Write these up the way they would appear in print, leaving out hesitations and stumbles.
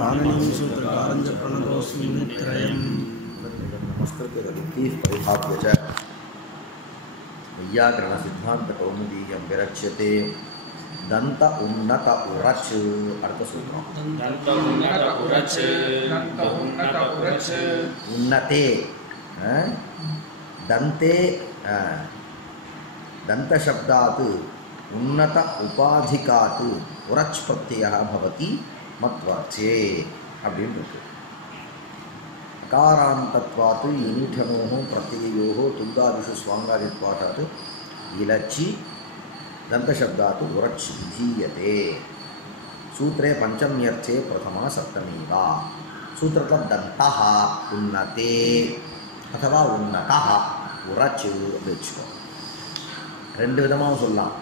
पाणिनीं सूत्रकारं च प्रणतोऽस्मि मुनित्रयम्। नमस्कृत्य परिभाव्य च वैयाकरणसिद्धान्तकौमुदीयं विरच्यते दंत उन्नत उरच अर्थसूत्रम् उन्नते दन्ते दन्तशब्दात् उन्नत उपाधिकात् उरच प्रत्ययः भवति मत्वार्थे அப்படின்னு இருக்கு. अकारान्तत्वात् इनिठनोः प्रत्ययोः तुङ्गादिषु स्वाङ्गादित्वात् इलचि दन्तशब्दात् उरच् विधीयते. सूत्रे पंचम्यर्थे प्रथमा सप्तमी वा. सूत्रतः दन्तः उन्नते अथवा उन्नतः उरच् वச்சுக்கோ. ரெண்டு விதமாக சொல்லலாம்.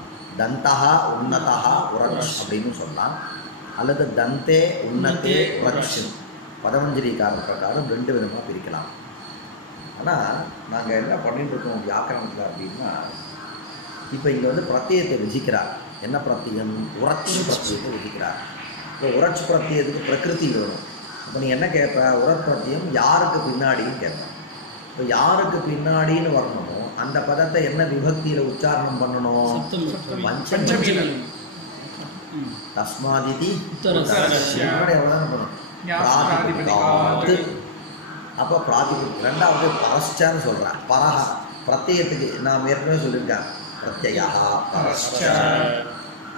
दन्तः उन्नतः उरच् அப்படின்னு சொல்லலாம். அல்லது दन्ते उन्नते उरच् பதமஞ்சரிக்கார பிரகாரம் ரெண்டு விதமாக பிரிக்கலாம். ஆனால் நாங்கள் என்ன பண்ணிட்டு இருக்கோம் வியாக்கரணத்தில் அப்படின்னா, இப்போ இங்கே வந்து பிரத்யத்தை விதிக்கிறார். என்ன பிரத்தியம்? உரட்சி பிரத்தியத்தை விதிக்கிறார். இப்போ உரட்சி பிரத்தியத்துக்கு பிரகிருதி வேணும். இப்போ நீ என்ன கேட்ப? உரட் பிரத்தியம் யாருக்கு பின்னாடின்னு கேட்பேன். இப்போ யாருக்கு பின்னாடின்னு வரணும், அந்த பதத்தை என்ன விபக்தியில் உச்சாரணம் பண்ணணும்? பஞ்சமி. தஸ்மாதிதி எவ்வளோ பண்ணணும்? பிராதிபதிகாத்து. அப்போ பிராதிபதி ரெண்டாவது பரஸ்சன்னு சொல்கிறேன். பரஹ பிரத்யத்துக்கு நான் ஏற்கனவே சொல்லியிருக்கேன். பிரத்யா பரஸ்ச.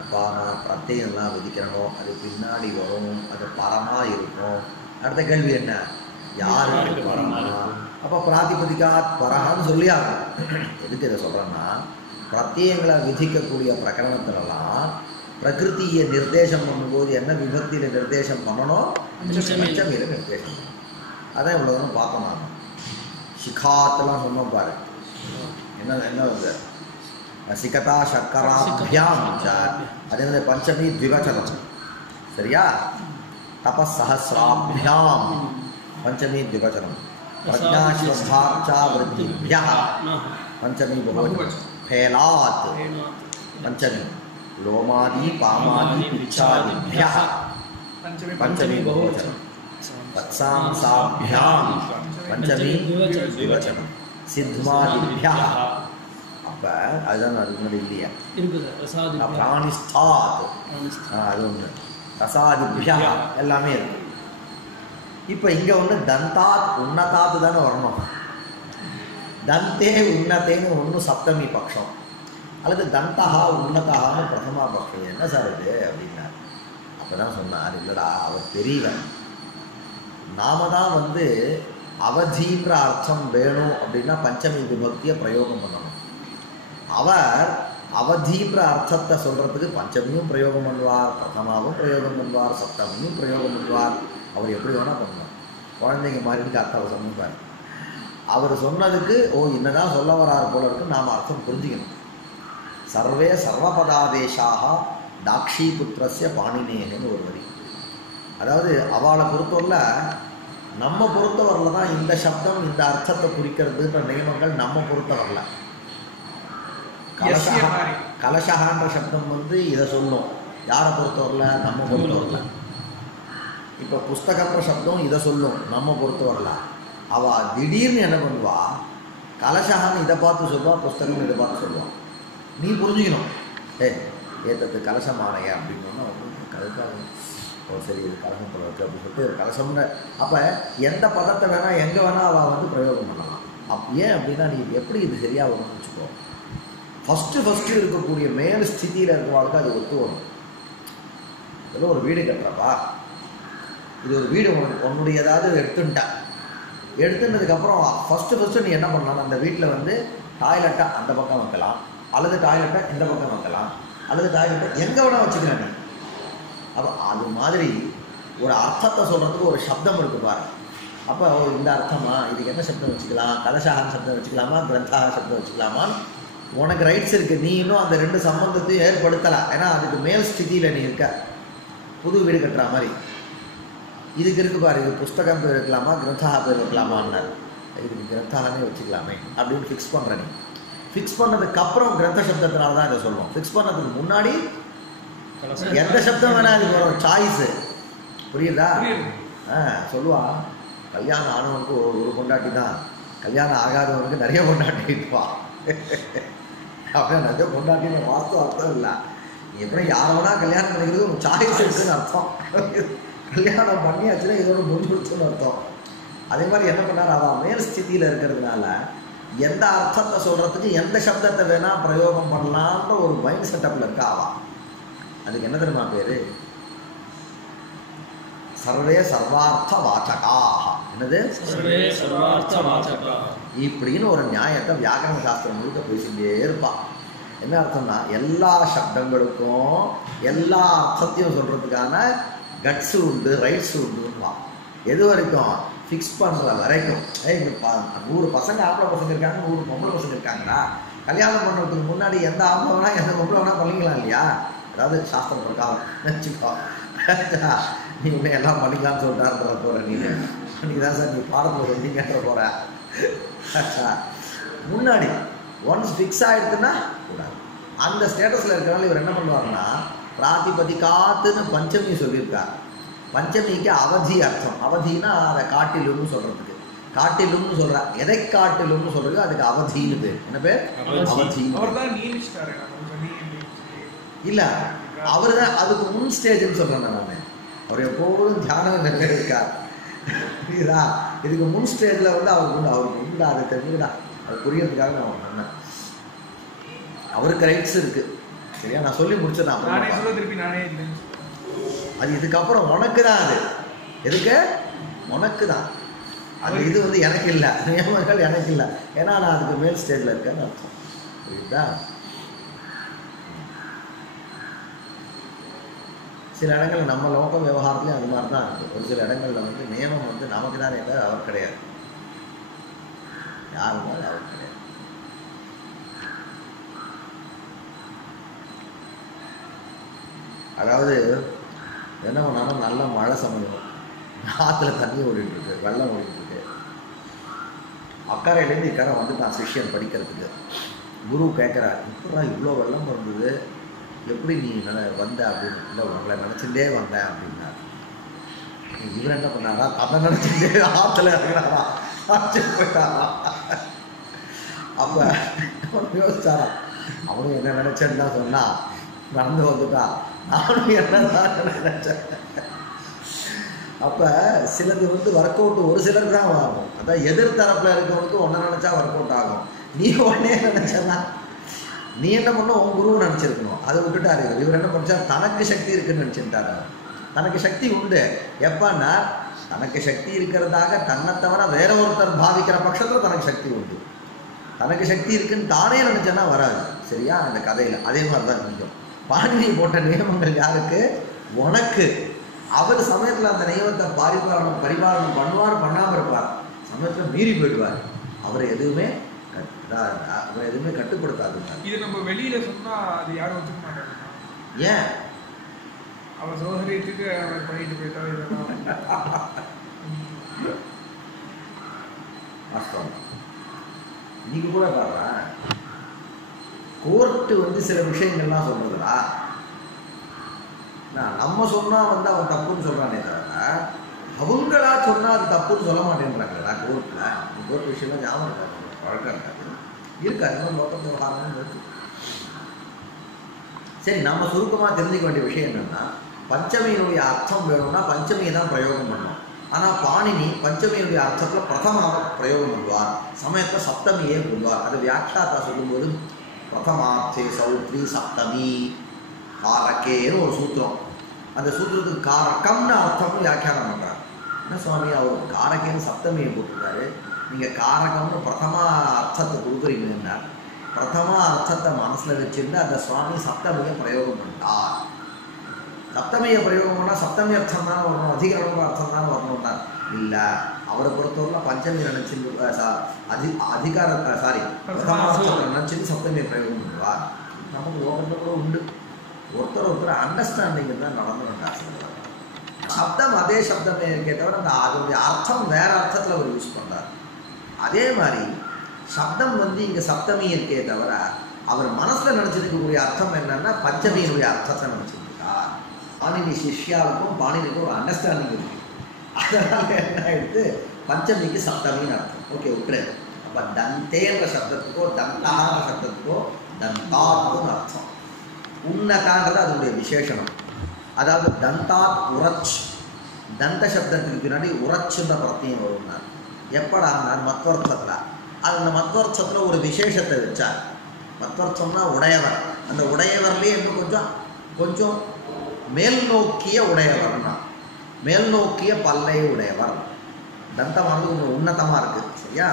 அப்போ நான் பிரத்யெல்லாம் விதிக்கிறனோ அது பின்னாடி வரும், அது பரமாக இருக்கும். அடுத்த கேள்வி என்ன? யாருக்கு பரமா? அப்போ பிராதிபதிகாத் பரஹான்னு சொல்லியாகும். எதுக்கு இதை சொல்கிறேன்னா, பிரத்யங்களை விதிக்கக்கூடிய பிரகரணத்திலலாம் பிரகிருத்தியை நிர்தேசம் பண்ணும்போது என்ன விபக்தியில் நிர்தேசம் பண்ணணும்? பஞ்சமியில் நிர்தேசம். அதான் இவ்வளோ தூரம் பார்க்கணும். சிகாத்தெல்லாம் சொன்னோம் பாரு. என்ன என்ன வந்து சிகதா சக்கராபியாம் அதே மாதிரி பஞ்சமி த்விவச்சனம். சரியா? தபசஹஸ்ராபியாம் பஞ்சமி த்விவச்சனம். பிரஜாஸ்வஸ்தாச்சா விருத்திभ्यः பஞ்சமி பகுவச்சனம். ஃபேலாத் பஞ்சமி. लोमादि पामादि पिच्छादिभ्यः पंचमी बहुवचनं. वत्सांसाभ्यां पंचमी द्विवचनं. सिद्धमादिभ्यः அப்போ அதுதான் அது முன்னாடி இல்லையா? பிராணிஸ்தாத் அது ஒன்று. ரசாதிபியா எல்லாமே இருக்கு. இப்போ இங்கே ஒன்று தந்தாத் உன்னதாத்து தானே வரணும். தந்தே உன்னத்தேன்னு ஒன்று சப்தமி பட்சம், அல்லது தந்தஹா உன்னதான்னு பிரதமா பக்ஷம். என்ன சார் இது அப்படின்னா, அப்போ தான் சொன்னார், இல்லைடா அவர் பெரியவன், நாம தான் வந்து அவதின்ற அர்த்தம் வேணும் அப்படின்னா பஞ்சமி விபக்தியை பிரயோகம் பண்ணணும். அவர் அவதின்ற அர்த்தத்தை சொல்கிறதுக்கு பஞ்சமியும் பிரயோகம் பண்ணுவார், பிரதமாவும் பிரயோகம் பண்ணுவார், சப்தமியும் பிரயோகம் பண்ணுவார். அவர் எப்படி வேணால் பண்ணுவார். குழந்தைங்க மாதிரிக்கு அர்த்தம் சொன்னார். அவர் சொன்னதுக்கு ஓ என்னதான் சொல்ல வரார் போல இருக்கு, நாம் அர்த்தம் புரிஞ்சுக்கணும். சர்வே சர்வபதாதேஷாக தாக்ஷீபுத்திரஸ்ய பாணினேன்னு ஒரு வரி. அதாவது அவளை பொறுத்தவரையில் நம்ம பொறுத்தவரையில் தான் இந்த சப்தம் இந்த அர்த்தத்தை குறிக்கிறதுன்ற நியமங்கள் நம்ம பொறுத்தவரையில். கலசகான்ற சப்தம் வந்து இதை சொல்லும். யாரை பொறுத்தவரையில்? நம்ம பொறுத்தவரையில். இப்போ புஸ்தகன்ற சப்தம் இதை சொல்லும் நம்ம பொறுத்தவரையில். அவள் திடீர்னு என்ன பண்ணுவா? கலசகான்னு இதை பார்த்து சொல்லுவாள், புஸ்தகம் இதை பார்த்து சொல்லுவாள். நீ புரிஞ்சுக்கணும். ஏத்தத்து கலசமானையா அப்படின்னா கலக்காக சரி இது கலசம் போல இருக்குது அப்படின்னு சொல்லிட்டு கலசம்னு. அப்போ எந்த பதத்தை வேணால் எங்கே வேணால் அவள் வந்து பிரயோகம் பண்ணலாம். ஏன் அப்படின்னா நீ எப்படி இது சரியாக வரும்னு வச்சுக்கோ. ஃபஸ்ட்டு இருக்கக்கூடிய மேல் ஸ்திதியில் இருக்கிறவாளுக்கு அது ஒத்து வரும். ஏதோ ஒரு வீடு கட்டுறப்பா, இது ஒரு வீடு உன்னுடைய ஏதாவது எடுத்துட்டேன். எடுத்துனதுக்கப்புறம் ஃபஸ்ட்டு நீ என்ன பண்ணலாம்? அந்த வீட்டில் வந்து டாய்லெட்டை அந்த பக்கம் வைக்கலாம், அல்லது டாய்லெட்டை இந்த பக்கம் வைக்கலாம், அல்லது டாய்லெட்டை எங்கே வேணால் வச்சுக்கிறேன். அப்போ அது மாதிரி ஒரு அர்த்தத்தை சொல்கிறதுக்கு ஒரு சப்தம் இருக்குது பாரு. அப்போ இந்த அர்த்தமா, இதுக்கு என்ன சப்தம் வச்சுக்கலாம்? கலசாகான சப்தம் வச்சுக்கலாமா, கிரந்தாக சப்தம் வச்சுக்கலாமான்னு உனக்கு ரைட்ஸ் இருக்குது. நீ இன்னும் அந்த ரெண்டு சம்பந்தத்தையும் ஏற்படுத்தலாம். ஏன்னா அதுக்கு மேல் ஸ்திதியில் நீ இருக்க. புது வீடு கட்டுற மாதிரி இதுக்கு இருக்கு பாரு. இது புஸ்தகம் பேர் வைக்கலாமா, கிரந்தாக பேர் வைக்கலாமான்னாரு. இதுக்கு கிரந்தாகனே வச்சுக்கலாமே அப்படின்னு ஃபிக்ஸ் பண்ணுற. நீ ஃபிக்ஸ் பண்ணதுக்கப்புறம் கிரந்த சப்தத்தினால தான் இதை சொல்லுவோம். ஃபிக்ஸ் பண்ணதுக்கு முன்னாடி எந்த சப்தம் வேணால் அதுக்கு வரும். சாய்ஸு புரியுதா? சொல்லுவான், கல்யாணம் ஆனவனுக்கு ஒரு பொண்டாட்டி தான், கல்யாணம் ஆகாதவனுக்கு நிறைய பொண்டாட்டி இருப்பான். அப்படின்னா நிறைய பொண்டாட்டின்னு வாஸ்தவ அர்த்தம் இல்லை. நீ எப்படி யாரோனா கல்யாணம் பண்ணிக்கிறது ஒரு சாய்ஸ் இருக்குன்னு அர்த்தம். கல்யாணம் பண்ணியாச்சுன்னா இதோட முடிஞ்சுன்னு அர்த்தம். அதே மாதிரி என்ன பண்ணார், அவன் மேல் ஸ்திதியில் இருக்கிறதுனால எந்த அர்த்தத்தை சொல்கிறதுக்கு எந்த சப்தத்தை வேணால் பிரயோகம் பண்ணலான்ற ஒரு மைண்ட் செட்டப்பில் இருக்கா அவன். அதுக்கு என்ன தெரியுமா பேர்? சர்வே சர்வார்த்த வாச்சகாக. என்னது? சர்வே சர்வார்த்த வாச்சகாக. இப்படின்னு ஒரு நியாயத்தை வியாக்கரண சாஸ்திரம் முழுக்க பேசிகிட்டே இருப்பான். என்ன அர்த்தம்னா எல்லா சப்தங்களுக்கும் எல்லா அர்த்தத்தையும் சொல்கிறதுக்கான கட்ஸு உண்டு, ரைட்ஸு உண்டுன்னுவான். எது வரைக்கும்? ஃபிக்ஸ் பண்ணுற வரைக்கும். இங்கே 100 பசங்க ஆம்பளை பசங்க இருக்காங்க, 100 பொம்பளை பசங்க இருக்காங்களா, கல்யாணம் பண்ணுறதுக்கு முன்னாடி எந்த ஆம்பளை வேணால் எந்த பொம்பளை வேணால் பண்ணிக்கலாம் இல்லையா? அதாவது சாஸ்திரம் பிரகாரம் நினச்சிக்கோ. நீ உன்னை எல்லாம் பண்ணிக்கலாம்னு சொல்லிட்டாருன்ற போகிற நீ தான் சார் நீ பாடத்தில் வந்து கேட்ட போகிற. முன்னாடி ஒன்ஸ் ஃபிக்ஸ் ஆகிடுதுன்னா கூடாது. அந்த ஸ்டேட்டஸில் இருக்கிறனால இவர் என்ன பண்ணுவார்னா, பிராதிபதிகாத்துன்னு பஞ்சமி சொல்லியிருக்கார். பஞ்சமிக்கு அவதி அர்த்தம். அவதினா அதை காட்டிலும்னு சொல்கிறதுக்கு, காட்டிலும்னு சொல்கிறா, எதை காட்டிலும்னு சொல்கிறது அதுக்கு அவதின்னு பேர். என்ன பேர்? அவதி. இல்லை, அவர் தான் அதுக்கு முன் ஸ்டேஜ்னு சொல்கிறேன் நான். அவர் எப்போதும் தியானம் நிறைய இருக்கார். புரியுதா? இதுக்கு முன் ஸ்டேஜில் வந்து அவருக்கு உண்டு அதை தெரிஞ்சுக்கிட்டா அது புரியறதுக்காக நான் ஒன்று சொன்னேன். அவருக்கு ரைட்ஸ் இருக்குது. சரியா? நான் சொல்லி முடிச்சேன். அது இதுக்கப்புறம் உனக்கு தான். அது எதுக்கு? உனக்கு தான். அது இது வந்து எனக்கு இல்லை, நியமங்கள் எனக்கு இல்லை. ஏன்னா நான் அதுக்கு மேல் ஸ்டேஜில் இருக்கேன்னு அர்த்தம். புரியுதா? சில இடங்கள் நம்ம லோக விவகாரத்துலேயும் அது மாதிரி தான் இருக்குது. ஒரு சில இடங்களில் வந்து நியமம் வந்து நமக்கு தான் இல்லை, அவர் கிடையாது. யாரும் அவர் கிடையாது. அதாவது என்ன பண்ணாலும் நல்ல மழை சமயம், ஆற்றுல தண்ணி ஓடிட்டுருக்கு, வெள்ளம் ஓடிட்டுருக்கு. அக்கறையிலேருந்து இக்கரை வந்துட்டான் சிஷ்யன் படிக்கிறதுக்கு. குரு கேட்குறார், இப்போதான் இவ்வளோ வெள்ளம் வந்தது, எப்படி நீ வந்த அப்படின்னு. இல்லை, உங்களை நினச்சிட்டே வந்தேன் அப்படின்னார். இவர் என்ன பண்ணாரா, தன்னை நினச்சிட்டே ஆற்றுல இறங்கினாரா, போயிட்டாரா. அப்போ யோசிச்சாரா, அவனும் என்ன நினச்சேன்னு தான் சொன்னான், நடந்து வந்துட்டான். நானும் என்னதான் நினச்சேன். அப்போ சிலது வந்து ஒர்க் அவுட் ஒரு சிலருக்கு தான் ஆகும். அதான் எதிர்த்தரப்பில் இருக்கவனுக்கு ஒன்றை நினச்சா ஒர்க் அவுட் ஆகும். நீ ஒன்னே நினச்சனா நீ என்ன பண்ண உன் குருவை நினச்சிருக்கணும். அதை விட்டுட்டாரு இவர். என்ன பண்ணிச்சா, தனக்கு சக்தி இருக்குன்னு நினச்சிட்டாரு. தனக்கு சக்தி உண்டு. எப்பன்னா தனக்கு சக்தி இருக்கிறதாக தன்னை தவிர வேற ஒருத்தர் பாவிக்கிற பட்சத்தில் தனக்கு சக்தி உண்டு. தனக்கு சக்தி இருக்குன்னு தானே நினச்சேன்னா வராது. சரியா? அந்த கதையில் அதே மாதிரி தான் நினைக்கும். பாணினி போட்ட நியமங்கள் யாருக்கு? உனக்கு. அவர் சமயத்தில் அந்த நியமத்தை பரிபாலனம் பண்ணுவார், பண்ணாமல் இருப்பார். சமயத்தில் மீறி போயிடுவார். அவரை எதுவுமே கட்டுப்படுத்தாது. இது நம்ம வெளியில சொன்னா அது யாரும் ஒத்துக்க மாட்டாங்க. ஏன்? அவர் சோதரியத்துக்கு அவர் பண்ணிட்டு போயிட்டா வாஸ்தவம். இன்னைக்கு கூட பாருங்க, கோர்ட்டு வந்து சில விஷயங்கள்லாம் சொல்றதுடா, நம்ம சொன்னா வந்து அவன் தப்புன்னு சொல்றானே தவிர அவங்களா சொன்னா அது தப்புன்னு சொல்ல மாட்டேன்றாங்களா கோர்ட்ல. கோர்ட் விஷயம்லாம் ஞாபகம் இருக்காது, வழக்கம் இருக்காது, இருக்காது. இன்னும் லோக்கல் விவகாரம் இருக்கு. சரி, நம்ம சுருக்கமாக தெரிஞ்சுக்க வேண்டிய விஷயம் என்னன்னா, பஞ்சமியினுடைய அர்த்தம் வேணும்னா பஞ்சமியை தான் பிரயோகம் பண்ணணும். ஆனால் பாணினி பஞ்சமியினுடைய அர்த்தத்தில் பிரதமாக பிரயோகம் பண்ணுவார், சமயத்தில் சப்தமியே பண்ணுவார். அது வியாக்கியாத்தா சொல்லும்போது பிரதமார்த்தே சௌத்ரி சப்தமி காரக்கேன்னு ஒரு சூத்திரம். அந்த சூத்திரத்துக்கு காரக்கம்னு அர்த்தம்னு வியாக்கியானம் பண்ணுறார். என்ன சுவாமி, அவர் காரக்கேன்னு சப்தமியை போட்டிருக்காரு, நீங்கள் காரகம்னு பிரதமா அர்த்தத்தை கொடுக்குறீங்கன்னா பிரதமா அர்த்தத்தை மனசில் வச்சுருந்து அந்த சுவாமி சப்தமியை பிரயோகம் பண்ணிட்டார். சப்தமியை பிரயோகம் பண்ணால் சப்தமி அர்த்தம் தானே வரணும், அதிகரணம் அர்த்தம் தானே வரணும்னா இல்லை. அவரை பொறுத்தவரையில் பஞ்சமி நினைச்சு பிரதமார்த்தத்தை நினைச்சுன்னு சப்தமியை பிரயோகம் பண்ணுவார். நமக்கு லோகத்தில் கூட உண்டு. ஒருத்தர் அண்டர்ஸ்டாண்டிங் தான் நடந்துட்டார். சப்தம் அதே சப்தமே இருக்கே தவிர அந்த அதனுடைய அர்த்தம் வேற அர்த்தத்தில் அவர் யூஸ் பண்ணுறார். அதே மாதிரி சப்தம் வந்து இங்கே சப்தமி இருக்கே தவிர அவர் மனசில் நினச்சிருக்கக்கூடிய அர்த்தம் என்னன்னா பஞ்சமியினுடைய அர்த்தத்தை நினச்சிருக்கார். பாணினி சிஷ்யாவுக்கும் பாணினிக்கும் ஒரு அண்டர்ஸ்டாண்டிங் இருக்குது. அதனால் என்ன ஆயிடுத்து பஞ்சமிக்கு சப்தமின்னு அர்த்தம். ஓகே விட்டுரு. அப்போ தந்தேன்ற சப்தத்துக்கோ தந்தான்ற சப்தத்துக்கோ தந்தாத்துன்னு அர்த்தம். உன்னதான்றது அதனுடைய விசேஷனம். அதாவது தந்தாத் உரச், தந்த சப்தத்துக்கு பின்னாடி உரச்சுன்ற பிரத்தியம் வரும்னா எப்படான்னார் மத்வர்த்தத்தில். அந்த மத்வர்த்தத்தில் ஒரு விசேஷத்தை வச்சார். மத்வர்த்தம்னா உடையவர். அந்த உடையவர்லேயே இன்னும் கொஞ்சம் மேல் நோக்கிய உடையவர்னா மேல் நோக்கிய பல்லை உடையவர். தந்தமானது கொஞ்சம் உன்னதமாக இருக்குது. சரியா?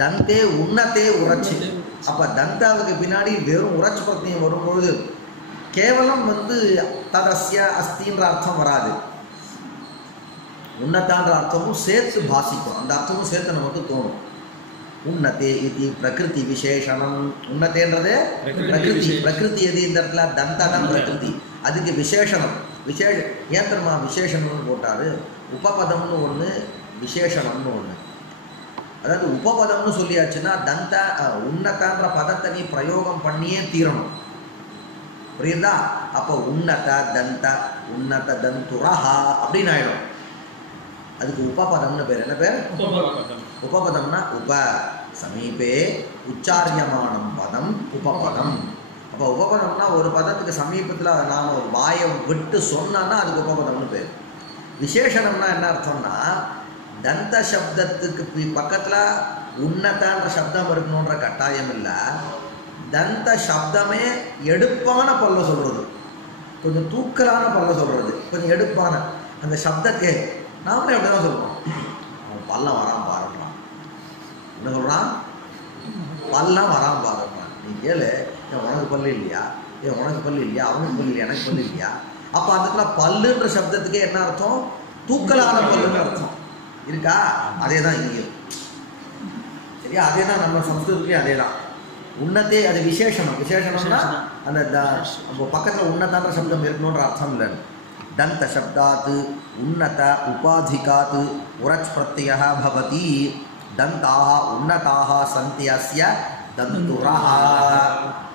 தந்தே உன்னத்தே உரட்சி. அப்போ தந்தாவுக்கு பின்னாடி வெறும் உரட்சி பிரத்தியம் வரும்பொழுது கேவலம் ததஸ்ய அஸ்தின்ற அர்த்தம் வராது. உன்னதான்ற அர்த்தமும் சேர்த்து பாசிக்கும். அந்த அர்த்தமும் சேர்த்து நமக்கு தோணும். உன்னதே இது பிரகிருதி விசேஷனம். உன்னதேன்றது பிரகிருதி. பிரகிருதி எது இந்த இடத்துல? தந்தனம் பிரகிருதி. அதுக்கு விசேஷனம். ஏன் தெரியுமா விசேஷனம்னு போட்டாரு? உபபதம்னு ஒன்று, விசேஷனம்னு ஒன்று. அதாவது உபபதம்னு சொல்லியாச்சுன்னா உன்னதான்ற பதத்தை நீ பிரயோகம் பண்ணியே தீரணும். புரியுதா? அப்போ உன்னத தந்த உன்னத தந்துரஹா அப்படின்னு ஆயிடும். அதுக்கு உபபதம்னு பேர். என்ன பேர்? உபபதம்னா உப சமீபே உச்சாரியமானம் பதம் உபபதம். அப்போ உபபதம்னா ஒரு பதத்துக்கு சமீபத்தில் நாம் ஒரு வாயை விட்டு சொன்னோன்னா அதுக்கு உபபதம்னு பேர். விசேஷனம்னா என்ன அர்த்தம்னா தந்த சப்தத்துக்கு பக்கத்தில் உன்னதான்ற சப்தம் இருக்கணுன்ற கட்டாயம் இல்லை. தந்த சப்தமே எடுப்பான பல்ல சொல்கிறது, கொஞ்சம் தூக்கலான பல்ல சொல்கிறது, கொஞ்சம் எடுப்பான அந்த சப்தத்தை நாமளே அப்படி தான் சொல்லுவோம். அவன் பல்லம் வரான் பாருன்றான். என்ன சொல்கிறான்? பல்லாம் வரான் பாருன்றான். நீ கேளு, உனக்கு பல்லு இல்லையா? உனக்கு பல்லு இல்லையா? அவனுக்கு பல்லு இல்லையா? எனக்கு பல்லு இல்லையா? அப்போ அதுக்குள்ள பல்லுன்ற சப்தத்துக்கே என்ன அர்த்தம்? தூக்கலான பல்லுன்னு அர்த்தம் இருக்கா? அதே தான் இங்கேயும். சரியா? அதே தான் நம்ம சம்ஸ்கிருதத்துலேயும் அதே தான். உன்னதே அது விசேஷனம். விசேஷனம்னா அந்த பக்கத்தில் உன்னதான சப்தம் இருக்கணுன்ற அர்த்தம் இல்லை. தந்த சப்தாத் உன்னத உபாதிகாத் உரச் பிரத்யः பவதி. தந்தாக உன்னதாக சந்தி அஸ்ய தந்துரஹ.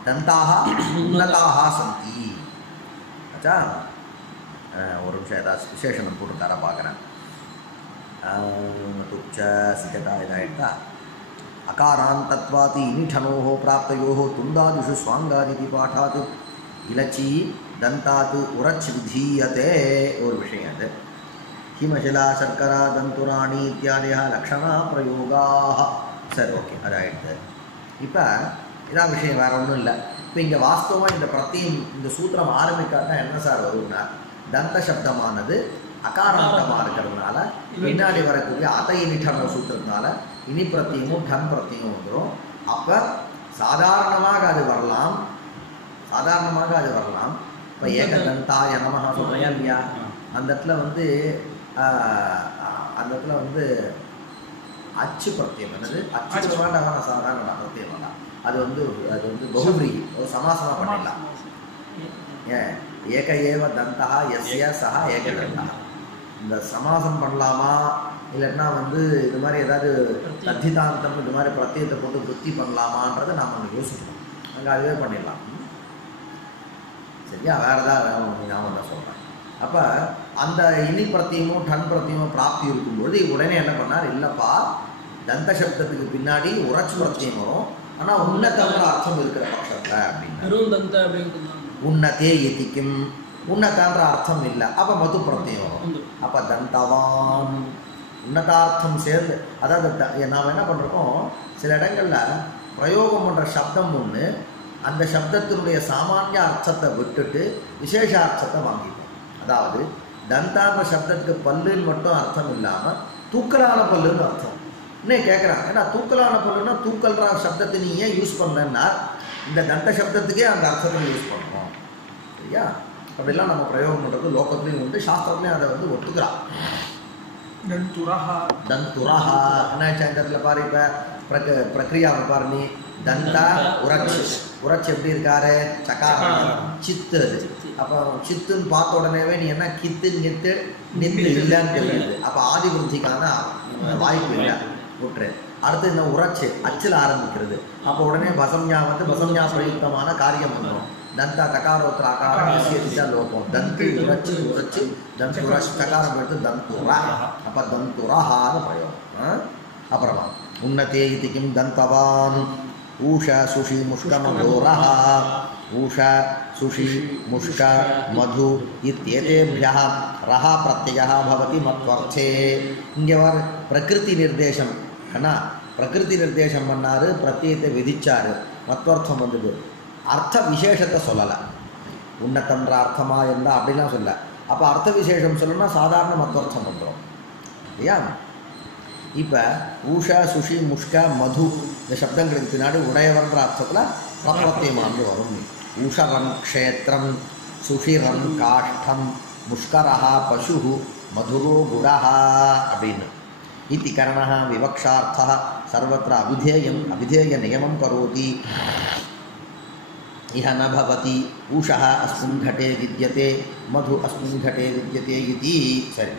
தந்தாக உன்னதாக சந்தி. ஆச்சா? ஒரு நிமிஷம் ஏதாவது விசேஷனம் போட்டுருக்காரா பார்க்குறேன். துச்ச சிகதா இதாகிட்டா அகாராந்தத்வாதி இனிठनोः प्राप्तयोः तुण्डादिषु स्वाङ्गादिति पाठात् इलचि दन्तात् उरच् विधीयते. ஒரு விஷயம் அது. हिमशिला शर्करा दन्तुराणि इत्यादयः लक्षणा प्रयोगाः. சரி, ஓகே, அது ஆகிடுது. இப்போ இதான் விஷயம், வேறு ஒன்றும் இல்லை. இப்போ இங்கே வாஸ்தவமாக இந்த பிரத்தியம் இந்த சூத்திரம் ஆரம்பிக்காட்டா என்ன சார் வரும்னா தந்த சப்தமானது அகாராந்தமாக இருக்கிறதுனால பின்னாடி வரக்கூடிய அதையினிட்டன சூத்திரத்தினால இனி பிரத்தியமும் டன் பிரத்தியமும் வந்துடும். அப்போ சாதாரணமாக அது வரலாம். இப்போ ஏகதந்தாய நமஹ சொல்றையா இல்லையா? அந்த இடத்துல அச்சு பிரத்தியம் என்னது? அச்சு வேண்டாம், சாதாரண பிரத்தியம் வேண்டாம். அது பகுபிரி ஒரு சமாசமாக பண்ணிடலாம். ஏக ஏவ தந்தா எஸ்ய சஹ ஏகதந்தா. இந்த சமாசம் பண்ணலாமா, இல்லைன்னா இது மாதிரி ஏதாவது தத்திதாந்தம் இது மாதிரி பிரத்தியத்தை போட்டு புத்தி பண்ணலாமான்றதை நாம் அங்கே யோசிக்கணும். அங்கே அதுவே பண்ணிடலாம். சரியா? வேறு ஏதாவது ஞாபகம் தான் சொல்கிறேன். அப்போ அந்த இனி பிரத்தியமும் டன் பிரத்தியமும் பிராப்தி இருக்கும்பொழுது உடனே என்ன பண்ணார்? இல்லைப்பா, தந்த சப்தத்துக்கு பின்னாடி உரச்சு பிரத்தியம் வரும், ஆனால் உன்னதங்கிற அர்த்தம் இருக்கிற பட்சத்தில் அப்படின்னா உன்னதே எதிக்கும் உன்னதான்ற அர்த்தம் இல்லை. அப்போ மது பிரத்தியம் வரும். அப்போ தந்தவான் உன்னதார்த்தம் சேர்ந்து, அதாவது நாம் என்ன பண்ணுறோம், சில இடங்களில் பிரயோகம் பண்ணுற சப்தம் ஒன்று, அந்த சப்தத்தினுடைய சாமானிய அர்த்தத்தை விட்டுட்டு விசேஷ அர்த்தத்தை வாங்கிப்போம். அதாவது தந்தான்ற சப்தத்துக்கு பல்லுன்னு மட்டும் அர்த்தம் இல்லாமல் தூக்கலான பல்லுன்னு அர்த்தம். இன்னும் கேட்குறாங்க, ஏன்னா தூக்கலான பல்லுன்னா தூக்கல்ற சப்தத்தை நீ ஏன் யூஸ் பண்ணலன்னா இந்த தந்த சப்தத்துக்கே அந்த அர்த்தத்தை யூஸ் பண்ணுறோம். சரியா? அப்படிலாம் நம்ம பிரயோகம் பண்ணுறது லோகத்துலேயும் உண்டு, சாஸ்திரத்துலேயும் அதை ஒத்துக்கிறான். தந்துரஹா என்ன இடத்துல பாரு, இப்போ பிரக்ரியாவை பாரு, நீ தந்தா உரச்சு எப்படி இருக்காரு? சக்காரம் சித்து. அது அப்போ சித்துன்னு பார்த்த உடனேவே நீ என்ன கித்து நித்து நித்து இல்லைன்னு தெரியுது. அப்போ ஆதி விருத்திக்கான வாய்ப்பு இல்லை, விட்டுரு. அடுத்து இந்த உரச்சு அச்சில் ஆரம்பிக்கிறது. அப்போ உடனே பசம்யா பசம்யா பிரயுக்தமான காரியம் வந்துடும். தந்த தகாரோத்திர ஆகாரம் விசேஷிச்சா லோகம் தந்தி உரச்சி உரச்சி தந்துர தகாரம் எடுத்து தந்துரா அப்போ தந்துரஹான்னு பிரயோகம். அப்புறமா உன்னதே இது கிம் தந்தவான் ஊஷ சுஷி முஷ்கமதோரஹ ஊஷ சுஷி முஷ்க மது இत्येतेभ्यः ரஹ பிரத்யயः भवति மத்வர்த்தே. இங்கே வர பிரகிருதி நிர்தேசம் அண்ணா பிரகிருதி நிர்தேசம் பண்ணார், பிரத்யத்தை விதிச்சார், மத்வர்த்தம் வந்தது. அர்த்த விசேஷத்தை சொல்லலை, உன்னதன்ற அர்த்தமாக இருந்தால் அப்படிலாம் சொல்ல. அப்போ அர்த்த விசேஷம் சொல்லணும்னா சாதாரண மத்வர்த்தம் வந்துடும் இல்லையா. இப்போ ஊஷா சுஷி முஷ்க மது இந்த சப்தங்களுக்கு பின்னாடி உடையவர்ன்ற அர்த்தத்தில் பிரத்யமானது வரும். ஊஷரம் க்ஷேத்திரம் சுஷிரம் காஷ்டம் முஷ்கரஹா பசு மதுரோ குடஹா அப்படின்னு इति करणः विवक्षार्थः सर्वत्र अभिधेय नियमं करोति. इह न भवति ऊषः अस्मिन् घटे विद्यते मधु अस्मिन् घटे विद्यते इति. सरि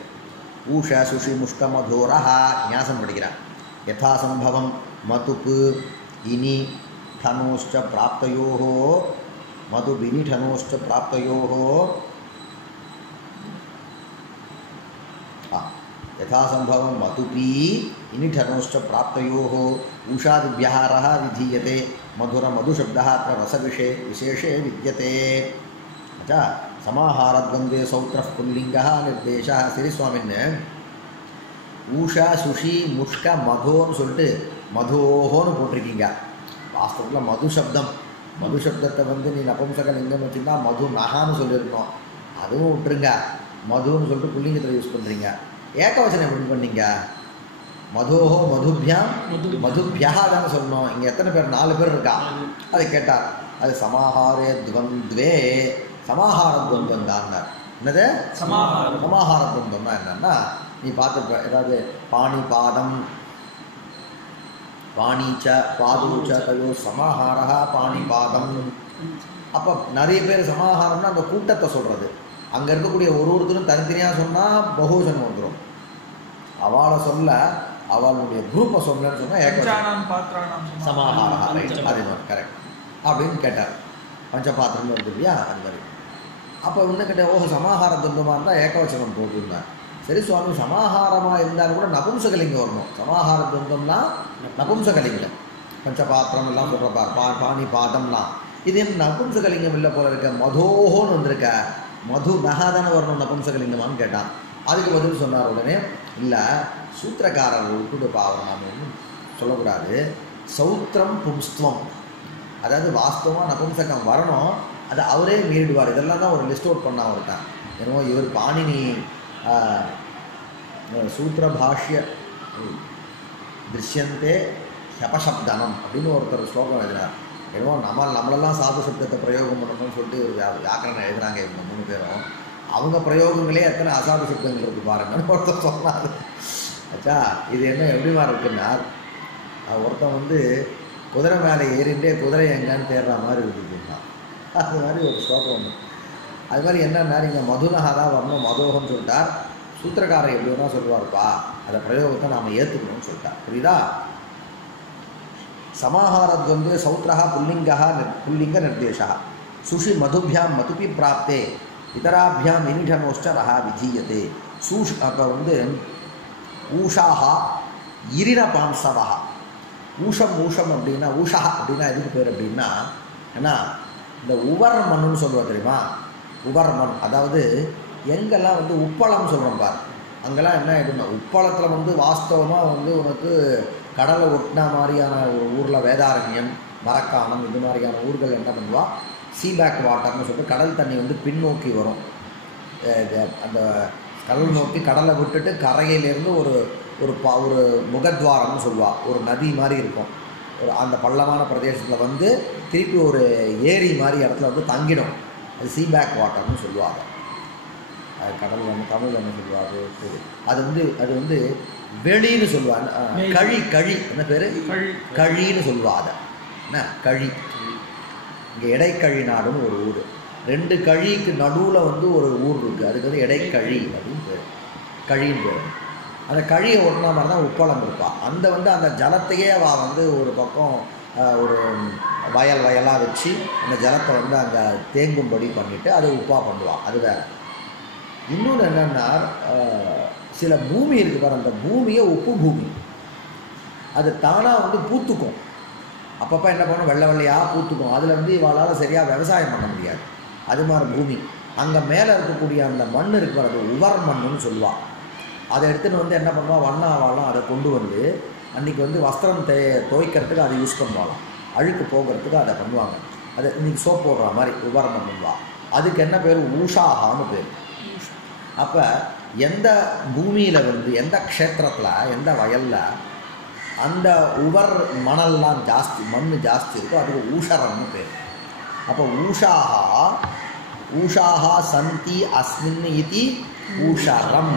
ऊष सुषि मुष्कमधोरः न्यासं पडिक्கிறார். यथा संभवं मतुप् इनि ठनोश्च प्राप्तयोः मधु बिनि ठनोश्च प्राप्तयोः यथा संभवं मतुपी इनिठनोश्च प्राप्तयोः ऊषादिभ्यः रः विधीयते. मधुर मधुशब्दः अत्र रसविशेषे विद्यते. अच्छा समाहारद्वन्द्वे सौत्रः पुल्लिङ्गः निर्देशः. श्रीस्वामिन् ஊஷா சுஷி முஷ்க மதோன்னு சொல்லிட்டு மதோஹோன்னு போட்டிருக்கீங்க. வாஸ்தவத்தில் மது சப்தம், மது சப்தத்தை நீ நபும்சக லிங்கம் வச்சுருந்தா மது நகான்னு சொல்லியிருக்கோம், அதுவும் விட்டுருங்க. மதுன்னு சொல்லிட்டு புல்லிங்கத்தில் யூஸ் பண்ணுறீங்க. ஏகவச்சனம் எப்படி பண்ணீங்க? மதோஹோ மதுபியாம் மதுபியா தானே சொல்லணும். இங்கே எத்தனை பேர்? 4 பேர் இருக்கா. அதை கேட்டார். அது சமாஹாரே துவந்த்வே சமாஹார துவந்தம் தான். என்னது சமாஹார துவந்தம் தான்? என்னன்னா நீ பார்த்துருப்ப ஏதாவது பாணி பாதம் பாணிச்ச பாதூச்ச தயோ சமாஹாரா பாணி பாதம். அப்போ நிறைய பேர் சமாஹாரம்னா அந்த கூட்டத்தை சொல்கிறது. அங்கே இருக்கக்கூடிய ஒருத்தரும் தனித்தனியாக சொன்னால் பகுஜனம் வந்துடும். அவளை சொல்ல அவளுடைய குரூப்பை சொல்லன்னு சொன்னால் ஏகவச்சனம் சமாஹாரா. ரைட், அதே மாதிரி கரெக்ட் அப்படின்னு கேட்டார். பஞ்சபாத்திரம் வருது இல்லையா, அது மாதிரி. அப்போ இன்னும் கேட்டால் ஓஹோ சமாஹார துவந்தமாக இருந்தால் ஏகவச்சனம் போட்டுருந்தேன். சரி சுவாமி, சமாஹாரமாக இருந்தாலும் கூட நபும்சகலிங்கம் வரணும். சமாஹார துவந்தம்னா நபும்சகலிங்கம். பஞ்சபாத்திரம் எல்லாம் சொல்கிறப்பா பாணி பாதம்லாம் இது நபும்சகலிங்கம் இல்லை போல இருக்க. மதோஹோன்னு வந்திருக்க. மது நகாதான வரணும் நபும்சகலிங்கமான்னு கேட்டான். அதுக்கு பதில் சொன்னார் உடனே, இல்லை சூத்திரக்காரர் விட்டுடுப்பா, அவர் நாம் ஒன்றும் சொல்லக்கூடாது. சௌத்திரம் பும்ஸ்துவம், அதாவது வாஸ்தவமாக நபும்சகம் வரணும், அதை அவரே மீறிடுவார். இதெல்லாம் தான் ஒரு லிஸ்ட் அவுட் பண்ணால் ஒருத்தன். என்னமோ இவர் பாணினி சூத்திர பாஷ்ய திருஷ்யந்தே ஹபசப்தனம் அப்படின்னு ஒருத்தர் ஸ்லோகம் எழுதினார். என்னமோ நம்மளெல்லாம் சாது சப்தத்தை பிரயோகம் பண்ணணும்னு சொல்லிட்டு ஒரு வியாக்கரணம் எழுதுகிறாங்க இவங்க 3 பேரும். அவங்க பிரயோகங்களே எத்தனை அசாது சப்தங்கள் இருக்குது பாருங்கன்னு ஒருத்தர் சொன்னார். ஆச்சா, இது என்ன எப்படி மாதிரி இருக்குன்னா, ஒருத்தன் குதிரை மேலே ஏறிண்டே குதிரை எங்கன்னு தேடுற மாதிரி இருக்குதுன்னா அது மாதிரி ஒரு ஸ்லோகம் ஒன்று. அது மாதிரி என்னன்னா, நீங்கள் மதுனகா தான் வரணும் மதோகம்னு சொல்லிட்டார். சூத்திரக்காரர் எப்படி வேணா சொல்லுவார்ப்பா, அந்த பிரயோகத்தை நாம் ஏற்றுக்கணும்னு சொல்லிட்டார். புரியுதா? சமாஹாரத்வந்தே சௌத்ரஹ புல்லிங்க நிர்தேசः சுஷி மதுபியாம் மதுபி பிராப்தே இதராபியாம் இனிடனோஷ்ட ரஹா விதீயதே. அப்போ ஊஷாஹா இரின பாம்சவா. ஊஷம் அப்படின்னா ஊஷா அப்படின்னா எதுக்கு பேர் அப்படின்னா, ஏன்னா இந்த உவர்மன்னு சொல்லுவோம் தெரியுமா? உவர்மன் அதாவது எங்கெல்லாம் உப்பளம் சொல்கிறோம் பார், அங்கெல்லாம் என்ன ஆகிடும்னா உப்பளத்தில் வாஸ்தவமாக உனக்கு கடலை ஒட்டின மாதிரியான ஒரு ஊரில் வேதாரண்யம் மரக்காணம் இது மாதிரியான ஊர்கள் என்ன பண்ணுவா, சீபேக் வாட்டர்னு சொல்லிட்டு கடல் தண்ணி பின்னோக்கி வரும். அந்த கடல் நோக்கி கடலை விட்டுட்டு கரையிலேருந்து ஒரு ஒரு முகத்வாரம்னு சொல்லுவாள், ஒரு நதி மாதிரி இருக்கும். ஒரு அந்த பள்ளமான பிரதேசத்தில் திருப்பி ஒரு ஏரி மாதிரி இடத்துல தங்கிடும். அது சீபேக் வாட்டர்னு சொல்லுவாங்க. அது கடல் தமிழ் என்ன சொல்லுவாங்க, அது வெளின்னு சொல்லுவாங்க. கழி என்ன பேர்? கழின்னு சொல்லுவா. அதை என்ன கழி. இங்கே இடைக்கழி நாடுன்னு ஒரு ஊர். 2 கழிக்கு நடுவில் ஒரு ஊர் இருக்குது, அதுக்கு இடைக்கழி அப்படின்னு பேர், கழின்னு பேர். அந்த கழியை ஒட்டினா மாதிரி தான் உப்பளம் இருப்பாள். அந்த அந்த ஜலத்தையே அவள் ஒரு பக்கம் ஒரு வயலாக வச்சு அந்த ஜலத்தை வந்து அங்கே தேங்கும்படி பண்ணிவிட்டு அதை உப்பாக பண்ணுவாள். அது வேறு. இன்னொன்று என்னென்னா சில பூமி இருக்குது பாரு, அந்த பூமியை உப்பு பூமி, அது தானாக வந்து பூத்துக்கும். அப்பப்போ என்ன பண்ணும், வெள்ளை வெள்ளையாக பூத்துக்கும். அதில் வந்து இவாளால் சரியாக விவசாயம் பண்ண முடியாது. அது மாதிரி பூமி. அங்கே மேலே இருக்கக்கூடிய அந்த மண் இருக்கு பாரு, அது உவர் மண்ணுன்னு சொல்லுவாள். அதை எடுத்துகிட்டு வந்து என்ன பண்ணுவாள், வண்ணாவாலும் அதை கொண்டு வந்து அன்றைக்கி வந்து வஸ்திரம் துவைக்கிறதுக்கு அதை யூஸ் பண்ணுவாளாம். அழுக்கு போகிறதுக்கு அதை பண்ணுவாங்க. அதை இன்றைக்கி சோப் போடுற மாதிரி உவர் மண்ணுவா. அதுக்கு என்ன பேர், ஊஷாகான்னு பேர். அப்போ எந்த பூமியில் வந்து எந்த க்ஷேத்திரத்தில் எந்த வயலில் அந்த உவர் மணல்லாம் ஜாஸ்தி, மண் ஜாஸ்தி இருக்கோ அதுக்கு ஊஷரம்னு பேர். அப்போ ஊஷாகா சந்தி அஸ்மின் இதி ஊஷரம்.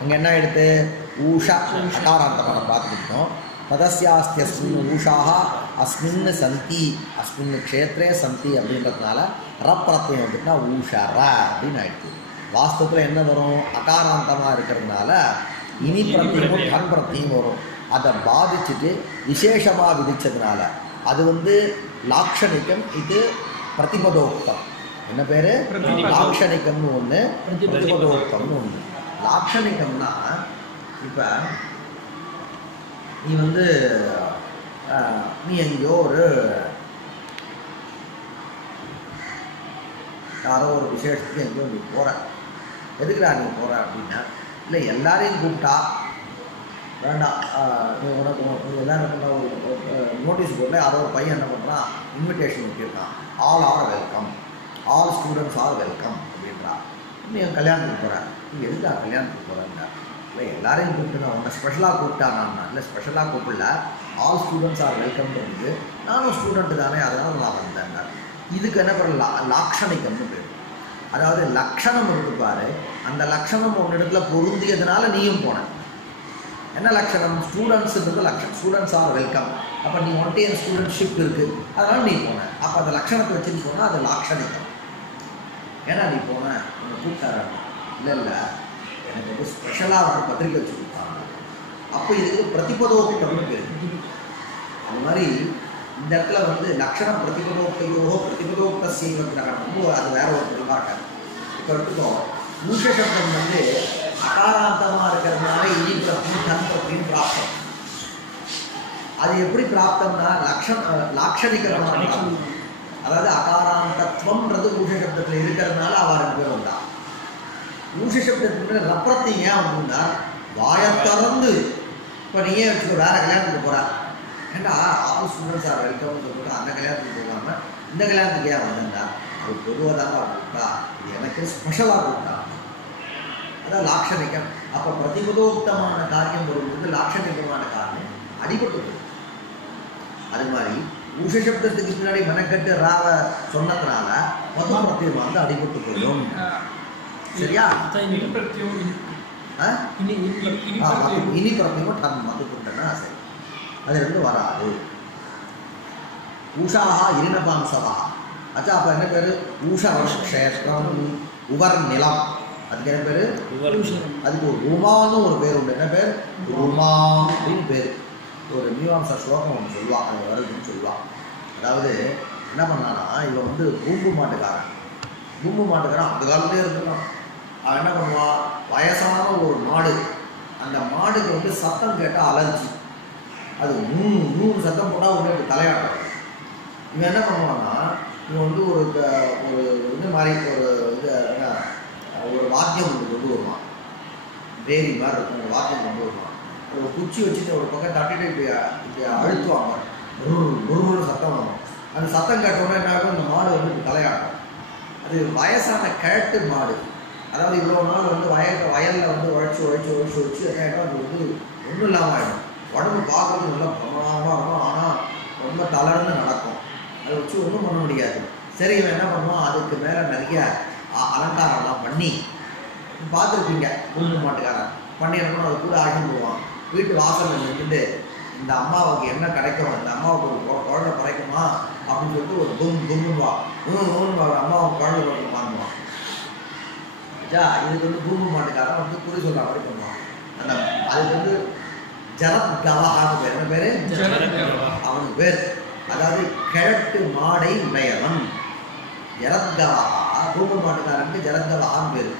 அங்கே என்ன எடுத்து ஊஷா அகாராந்தமாக பார்த்துக்கிட்டோம். ததஸ்யாஸ்தியஸ்மின் ஊஷாக அஸ்மின் சந்தி, அஸ்மின் க்ஷேத்ரே சந்தி அப்படின்றதுனால ரப்பிரத்தியம் வந்துட்டுனா ஊஷர அப்படின்னு ஆயிடுச்சு. வாஸ்தவத்தில் என்ன வரும், அகாராந்தமாக இருக்கிறதுனால இனி பிரத்தியமும் கண் பிரத்தியம் வரும். அதை பாதிச்சுட்டு விசேஷமாக விதித்ததுனால அது வந்து லாக்ஷணிக்கம், இது பிரதிபதோக்தம். என்ன பேர், லாக்ஷணிக்கம்னு ஒன்று, பிரதிபதோக்தம்னு ஒன்று. லாக்ஷணிக்கம்னா இப்போ நீ வந்து நீ எங்கேயோ ஒரு யாரோ ஒரு விசேஷத்துக்கு எங்கேயோ நீ போகிற, எதுக்குடா நீ போகிற அப்படின்னா, இல்லை எல்லாரையும் கூப்பிட்டா வேண்டாம், நீ உனக்கு எல்லோரும் நோட்டீஸ் போடல. அதை ஒரு பையன் என்ன பண்ணுறான், இன்விடேஷன் வச்சுருக்கான், all are welcome, all students are welcome அப்படின்றா. நீ என் கல்யாணத்துக்கு போகிறேன், நீ எதுக்கா கல்யாணத்துக்கு போகிறேன்னா, இல்லை எல்லாரையும் கூப்பிட்டு நான் உன்னை ஸ்பெஷலாக கூப்பிட்டானா, இல்லை ஸ்பெஷலாக கூப்பிடல, ஆல் ஸ்டூடெண்ட்ஸ் ஆர் வெல்கம்னு இருந்து நானும் ஸ்டூடெண்ட்டு தானே, அதனால் நான் வந்தேங்க. இதுக்கு என்ன பண்ண லாக்ஷணிக்கம்னு பேர். அதாவது லக்ஷணம் இருப்பார், அந்த லக்ஷணம் ஒரு இடத்துல பொருந்தியதுனால நீயும் போன. என்ன லக்ஷணம், ஸ்டூடெண்ட்ஸுன்றது லக்ஷணம், ஸ்டூடெண்ட்ஸ் ஆர் வெல்கம். அப்போ நீ ஒன்ட்டே என் ஸ்டூடெண்ட்ஷிப் இருக்குது, அதனால் நீ போன. அப்போ அந்த லக்ஷணத்தை வச்சுன்னு போனால் அது லாக்ஷணிக்கம். ஏன்னா நீ போன உன்னை கூப்பிட்டாரு, இல்லை இல்லை எனக்கு வந்து ஸ்பெஷலாக ஒரு பத்திரிக்கை வச்சு கொடுத்தாங்க. அப்போ இதுக்கு பிரதிபதோக்தம்னு பேர். அது மாதிரி இந்த இடத்துல வந்து லக்ஷணம் பிரதிபதோக்தையோ பிரதிபதோக்த செய்வதுக்கு அது வேற ஒரு தெளிவாக. இப்போ எடுத்துக்கோ, ஊஷசப்தம் வந்து அகாராந்தமாக இருக்கிறதுனால இனி பிரத்தியும் தன் பிரத்தியும் பிராப்தம். அது எப்படி பிராப்தம்னா லாக்ஷணிகரமான பிராப்தம். அதாவது அகாராந்தத்துவம்ன்றது ஊஷசப்தத்தில் இருக்கிறதுனால அவருக்கு பேர் வந்தா. ஊஷசப்தத்துக்கு ரப்பிரத்தியம் ஏன் அப்படின்னா, வாயை திறந்து இப்போ நீயே வச்சுக்கோ, வேற கல்யாணத்துக்கு போகிறா, ஏன்னா ஆல் ஸ்டூடெண்ட்ஸ் ஆர் வெல்கம்னு சொல்லிட்டு அந்த கல்யாணத்துக்கு போகாமல் இந்த கல்யாணத்துக்கு ஏன் வந்தேன்னா, அது பொதுவாக தான் கூப்பிட்டா, இது எனக்கு ஸ்பெஷலாக கூப்பிட்டா, அதான் லாக்ஷணிக்கம். அப்போ பிரதிபதோக்தமான காரியம் வரும்போது லாக்ஷணிகமான காரியம் அடிபட்டு போகும். அது மாதிரி ஊஷசப்தத்துக்கு பின்னாடி மெனக்கட்டு ராவ சொன்னதுனால மொத்தம் பிரத்தியம் வந்து அடிபட்டு போயிடும். சரியா, இனி பிரத்தியமும் தன் வந்து கொண்டனா சரி, அது ரெண்டு வராது. ஊஷாகா இரிணபாம்சவா. அச்சா அப்போ என்ன பேர், ஊஷக்ஷேத்திரம் உவர் நிலம். அதுக்கு என்ன பேர், அதுக்கு ஒரு ருமான்னு ஒரு பேர் உண்டு. என்ன பேர், ருமா அப்படின்னு பேர். ஒரு மீமாம்சா ஸ்லோகம் ஒன்று சொல்லுவாள், அது வருதுன்னு சொல்லுவாள். அதாவது என்ன பண்ணான்னா, இவன் வந்து பூம்பு மாட்டுக்காரன் அந்த காலத்திலே இருக்கலாம். அவன் என்ன பண்ணுவான், வயசான ஒரு மாடு, அந்த மாடுக்கு வந்து சத்தம் கேட்டால் அலர்ஜி, அது மூணு சத்தம் போட்டால் ஒன்று தலையாட்டம். இவன் என்ன பண்ணுவான்னா, இவன் வந்து ஒரு இது மாதிரி ஒரு வாத்தியம் ஒன்று கொண்டு வருவான், வேரி மாதிரி இருக்கும், ஒரு வாத்தியம் கொண்டு வருவான். ஒரு குச்சி வச்சுட்டு ஒரு பக்கம் தட்டிட்டு இப்படி அழுத்துவாங்க, ஒரு சத்தம் வரும். அந்த சத்தம் கேட்டோன்னா என்ன ஆகும், இந்த மாடு வந்து தலையாட்டம். அது வயசான கிழட்டு மாடு. அதாவது இவ்வளோ நாள் வந்து வயலில் வந்து உழைச்சி என்ன அது வந்து ஒன்றும் இல்லாமல் ஆகிடும். உடம்பு பார்க்குறது நல்லா பிரமாதமாக இருக்கும், ஆனால் ரொம்ப தளர்ந்து நடக்கும். அதை வச்சு ஒன்றும் பண்ண முடியாது. சரி, இவன் என்ன பண்ணுவான், அதுக்கு மேலே நிறைய அலங்காரம்லாம் பண்ணி பார்த்துருப்பீங்க, பூம்பு மாட்டுக்காரன் பண்ணி இருக்கணும். அது கூட ஆகி போவான். வீட்டு வாசலில் நின்றுட்டு இந்த அம்மாவுக்கு என்ன கிடைக்கும், இந்த அம்மாவுக்கு ஒரு குழந்தை கிடைக்குமா அப்படின்னு சொல்லிட்டு ஒரு தும்புவா அம்மாவுக்கு குழந்தை குழந்தை வாங்குவான். இதுக்கு வந்து பூம்பு மாட்டுக்காரன் வந்து குறி சொல்கிற மாதிரி பண்ணுவான். அந்த அதுக்கு வந்து ஜரத் கவஹான்னு பேர். என்ன பேர், அவனுக்கு பேர். அதாவது கிழட்டு மாடை உடையவன். ஜலத்கவா, ரூப மாட்டுக்காரனுக்கு ஜலத்கவான்னு பேர்.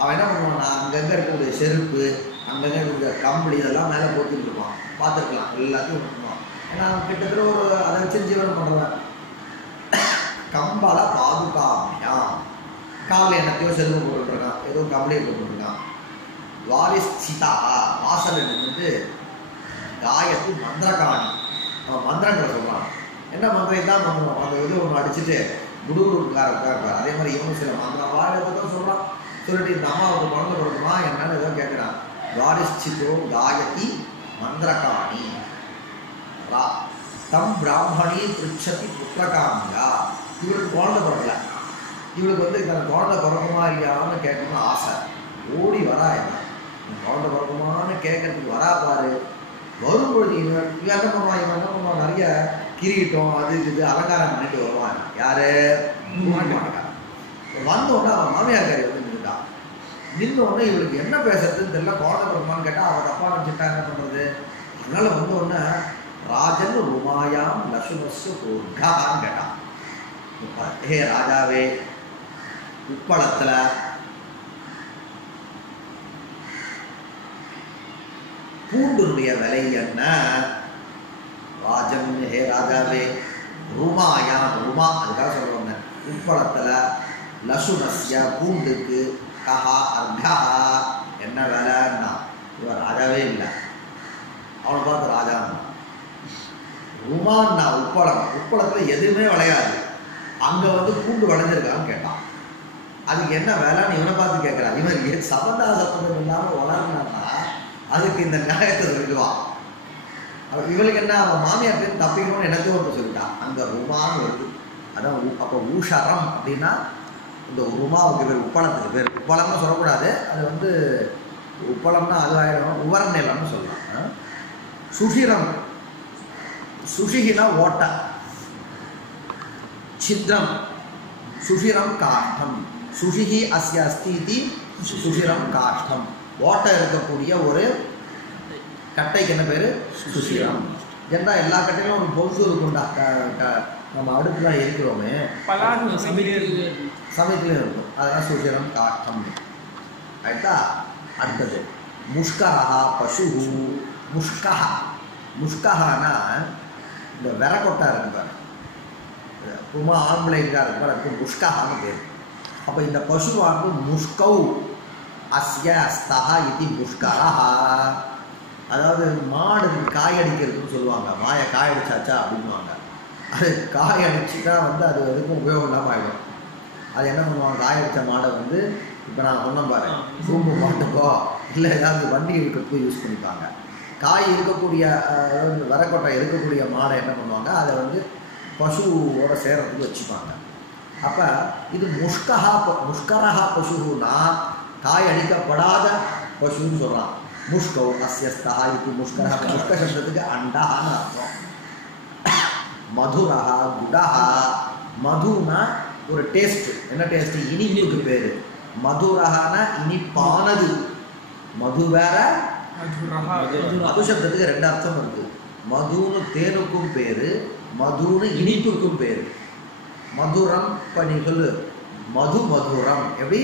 அவன் என்ன பண்ணுவான், அங்கங்கே இருக்கக்கூடிய செருப்பு, அங்கங்கே இருக்கக்கூடிய கம்பளி இதெல்லாம் மேலே போட்டுட்டு இருப்பான். பார்த்துருக்கலாம், எல்லாத்தையும் பண்ணுவான். ஏன்னா அவன் கிட்டத்தட்ட ஒரு அதை வச்சு ஜீவனம் பண்ணுவான். கம்பால பாதுகாமையாம், காலில் என்னத்தையோ செருப்பு போட்டுருக்கான், ஏதோ கம்பளியை போட்டுருக்கான். வாரிஸ்திதா, வாசல் வந்து காயத்து மந்திரகாணி, அவன் மந்திரங்களை சொல்கிறான். என்ன மந்திரம் தான் பண்ணுவான், அந்த இது ஒன்று அடிச்சுட்டு குடுகுடுக்காரர். அதே மாதிரி இவனும் சில மந்திரம் வாழத்தை தான் சொல்கிறான். சொல்லிட்டு இந்த அம்மாவுக்கு குழந்தை கொடுக்குமா என்னன்னு ஏதோ கேட்குறான். வாரிஸ்திதோ காயத்தி மந்திரகாணி தம் பிராமணி பிரிச்சதி புத்திரகாமியா. இவளுக்கு குழந்தை பிறக்கல, இவளுக்கு வந்து தன் குழந்தை பிறக்குமா இல்லையான்னு கேட்கணும்னு ஆசை. ஓடி வரா, என்ன குழந்தை பிறக்குமான்னு கேட்கறதுக்கு வரா பாரு. வரும்பொழுது இவன் என்ன பண்ணுவான், இவன் என்ன பண்ணுவான், நிறைய கிரீட்டம் அது இது அலங்காரம் பண்ணிட்டு வருவான். யாரு மாட்டான். வந்தோடனே அவன் மாமியார்காரி வந்து நின்றுட்டான். நின்றோடனே இவளுக்கு என்ன பேசுறதுன்னு தெரியல. குழந்தை பிறக்குமான்னு கேட்டால் அவன் தப்பா நினச்சிட்டா என்ன பண்ணுறது. அதனால வந்தோடனே ராஜன் ருமாயாம் லசுமசு கோர்கான்னு கேட்டான். ஹே ராஜாவே, உப்பளத்தில் பூண்டுடைய விலை என்ன? ராஜன், ஹே ராஜாவே, ருமாயாம், ருமா அதுக்காக சொல்லுவாங்க, உப்பளத்தில் லசுனஸ்ய பூண்டுக்கு கஹா அர்கா என்ன விலைன்னா. இவன் ராஜாவே இல்லை, அவனை பார்த்து ராஜான்னா. ருமான்னா உப்பளம், உப்பளத்தில் எதுவுமே விளையாது, அங்கே வந்து பூண்டு விளைஞ்சிருக்கான்னு கேட்டான். அதுக்கு என்ன வேலைன்னு இவனை பார்த்து கேட்குறான். இவன் சபந்தா சப்பந்தம் இல்லாமல் வளர்னான்னா அதுக்கு இந்த நியாயத்தை சொல்லுவான். இவளுக்கு என்ன, அவன் மாமியார் பேர் தப்பிக்கணும்னு என்னத்தையும் ஒன்று சொல்லிட்டான். அங்கே ருமான்னு வருது. அதான் அப்போ ஊஷரம் அப்படின்னா இந்த ருமாவுக்கு பேர், உப்பளத்துக்கு பேர். உப்பளம்னு சொல்லக்கூடாது, அது வந்து உப்பளம்னா அது ஆயிடும், உவர்நிலம்னு சொல்லலாம். சுஷிரம், சுஷிகினா ஓட்டை, சித்ரம் சுஷிரம் காஷ்டம், சுஷிஹி அஸ்ய அஸ்தி சுஷிரம் காஷ்டம். ஓட்டை இருக்கக்கூடிய ஒரு கட்டைக்கு என்ன பேர், சுஷிரம். ஏன்னா எல்லா கட்டையிலும் ஒரு பொருசு இருக்கும்டா. நம்ம அடுப்புல இருக்கிறோமே சமயத்துலேயும் இருக்கும், அதெல்லாம் சுஷிரம் காஷ்டம். ஆயிட்டா. அடுத்தது முஷ்கரஹா பசு. முஷ்கஹா, முஷ்கஹானா இந்த விரக்கொட்டை இருக்கு பாரு, உமா ஆம்பளைக்கா இருக்கு பாரு, அதுக்கு முஷ்கஹான்னு பேர். அப்போ இந்த பசுவானது முஷ்கௌ அஸ்ய அஸ்தஹா இது முஷ்கரஹா. அதாவது மாடு காயடிக்கிறதுன்னு சொல்லுவாங்க, மாயை காயடிச்சாச்சா அப்படின்வாங்க. அது காயடிச்சுட்டா வந்து அது எதுக்கும் உபயோகம் இல்லாமல் ஆகிடும். அது என்ன பண்ணுவாங்க, காயடிச்ச மாடை வந்து இப்போ நான் சொன்னேன் பாரு, ரூம்பு மாட்டுக்கோ இல்லை ஏதாவது வண்டி இருக்கிறதுக்கோ யூஸ் பண்ணிப்பாங்க. காய் இருக்கக்கூடிய வரக்கொட்டை இருக்கக்கூடிய மாடை என்ன பண்ணுவாங்க, அதை வந்து பசுவோட சேர்றதுக்கு வச்சுப்பாங்க. அப்போ இது முஷ்கஹா, முஷ்கரஹா பசுனா காய் அடிக்கப்படாத பசுன்னு சொல்கிறான். முஷ்கௌ அஸ்யஸ்தா இது முஷ்கரஹா. முஷ்க சப்தத்துக்கு அண்டான்னு அர்த்தம். மதுரஹா குடஹா. மதுனா ஒரு டேஸ்ட், என்ன டேஸ்ட், இனிப்புக்கு பேர். மதுரஹானா இனிப்பானது. மது வேற, மது சப்தத்துக்கு ரெண்டு அர்த்தம் இருக்கு. மதுன்னு தேனுக்கும் பேரு, மதுன்னு இனிப்புக்கும் பேரு. மதுரம் இப்போ நீ சொல்லு, மது மதுரம். எப்படி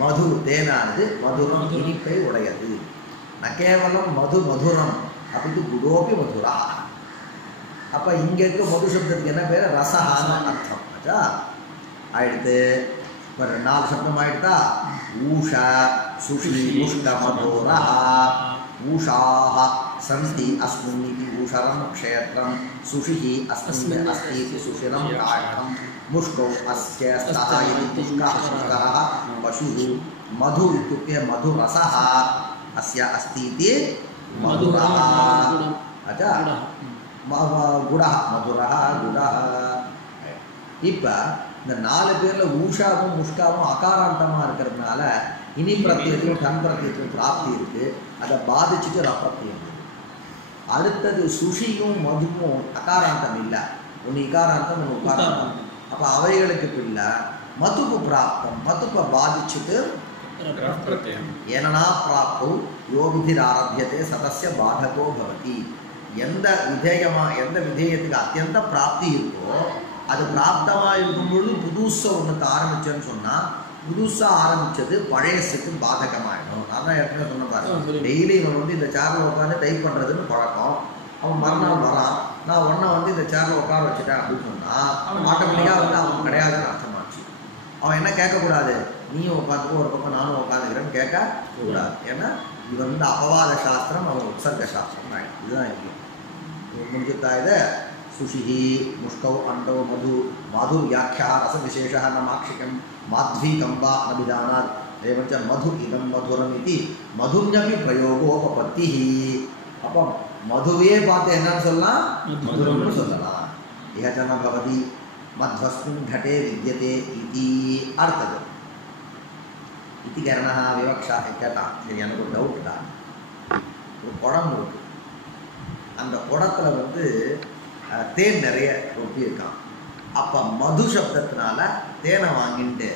மது தேனானது, மதுரம் இனிப்பை உடையது. ந கேவலம் மது மதுரம் அப்படி குடோபி மதுரா. அப்போ இங்கே இருக்க மது சப்தத்துக்கு என்ன பேர், ரசஹான்னு அர்த்தம். ஆச்சா, ஆயிடுத்து. இப்போ 4 சப்தம் ஆயிடுதா. ஊஷா சுஷி முஷ்ட மதுரா. ஊஷாஹ சந்தி அஸ்மின் இதி ஊஷரம் க்ஷேத்ரம். சுஷிஹி அஸ்மின் அஸ்தி இதி சுஷிரம் காஷ்டம். முஷ்கௌ அஸ்ய स्तः इति मुष्कः मुष्करः पशुः. मधु इत्युक्ते मधुरसः अस्य अस्ति इति मधुरः. अच्छा, गुडः मधुरः गुडः. இப்போ இந்த 4 பேரில் ஊஷாவும் முஷ்காவும் அகாராந்தமாக இருக்கிறதுனால இனி பிரத்தியத்திலும் கண் பிரத்தியத்திலும் பிராப்தி இருக்குது. அதை பாதிச்சுட்டு ரப்பியம். அடுத்தது சுஷியும் மதுவும் அகாராந்தம் இல்லை, ஒன்று இகாராந்தம் ஒன்று உகாராந்தம். அப்போ அவைகளுக்கு பிள்ளை மதுப்பு பிராப்தம், மதுப்பை பாதிச்சுட்டு ஏனனா பிராப்தோ யோவிதிர் ஆரம்பியதே சதஸ்ய பாதகோ பவதி. எந்த விதேயத்துக்கு அத்தியந்த பிராப்தி இருக்கோ அது பிராப்தமாக இருக்கும்பொழுது புதுசாக ஒன்றுத்தை ஆரம்பிச்சேன்னு சொன்னால் புதுசாக ஆரம்பித்தது பழையசுக்கு பாதகமாகிடும். நான் தான் ஏற்கனவே சொன்ன பாரு, டெய்லி இவன் வந்து இந்த சேரில் உட்காந்து டைப் பண்ணுறதுன்னு பழக்கம். அவன் மறுநாள் வரான், நான் ஒன்றை வந்து இந்த சேரில் உட்கார வச்சுட்டேன் அப்படின்னு சொன்னால் அவன் ஆட்டோமேட்டிக்காக வந்து அவன் கிடையாதுன்னு அர்த்தமாச்சு. அவன் என்ன கேட்கக்கூடாது, நீயும் உட்காந்துக்கோ ஒரு பக்கம் நானும் உட்காந்துக்கிறேன்னு கேட்கக்கூடாது. ஏன்னா இது வந்து அபவாத சாஸ்திரம், அவன் உற்சர்க சாஸ்திரம் தான். இதுதான் இருக்கும் முடிஞ்சுட்டா இதை சுஷிஹி முஷ்கௌ அண்டௌ மது மது வியாக்கியா ரசவிசேஷ ந மாக்ஷிகம் மாத்வீகம் வா ந விதானாத் एवञ्च मधु इदं मधुरम् इति मधुन्यपि प्रयोगोपपत्तिः. அப்போ மதுவே பார்த்து என்னன்னு சொல்லலாம், மதுரம்னு சொல்லலாம். இஹ ஜ ந பவதி மத்வஸ்மின் घटे विद्यते इति அடுத்தது इति करणः विवक्षा கேட்டான். சரி, எனக்கு ஒரு டவுட் தான். ஒரு குடம் இருக்கு, அந்த குடத்துல வந்து தேன் நிறைய ரொப்பி இருக்கான். அப்போ மது சப்தத்தினால தேனை வாங்கிட்டு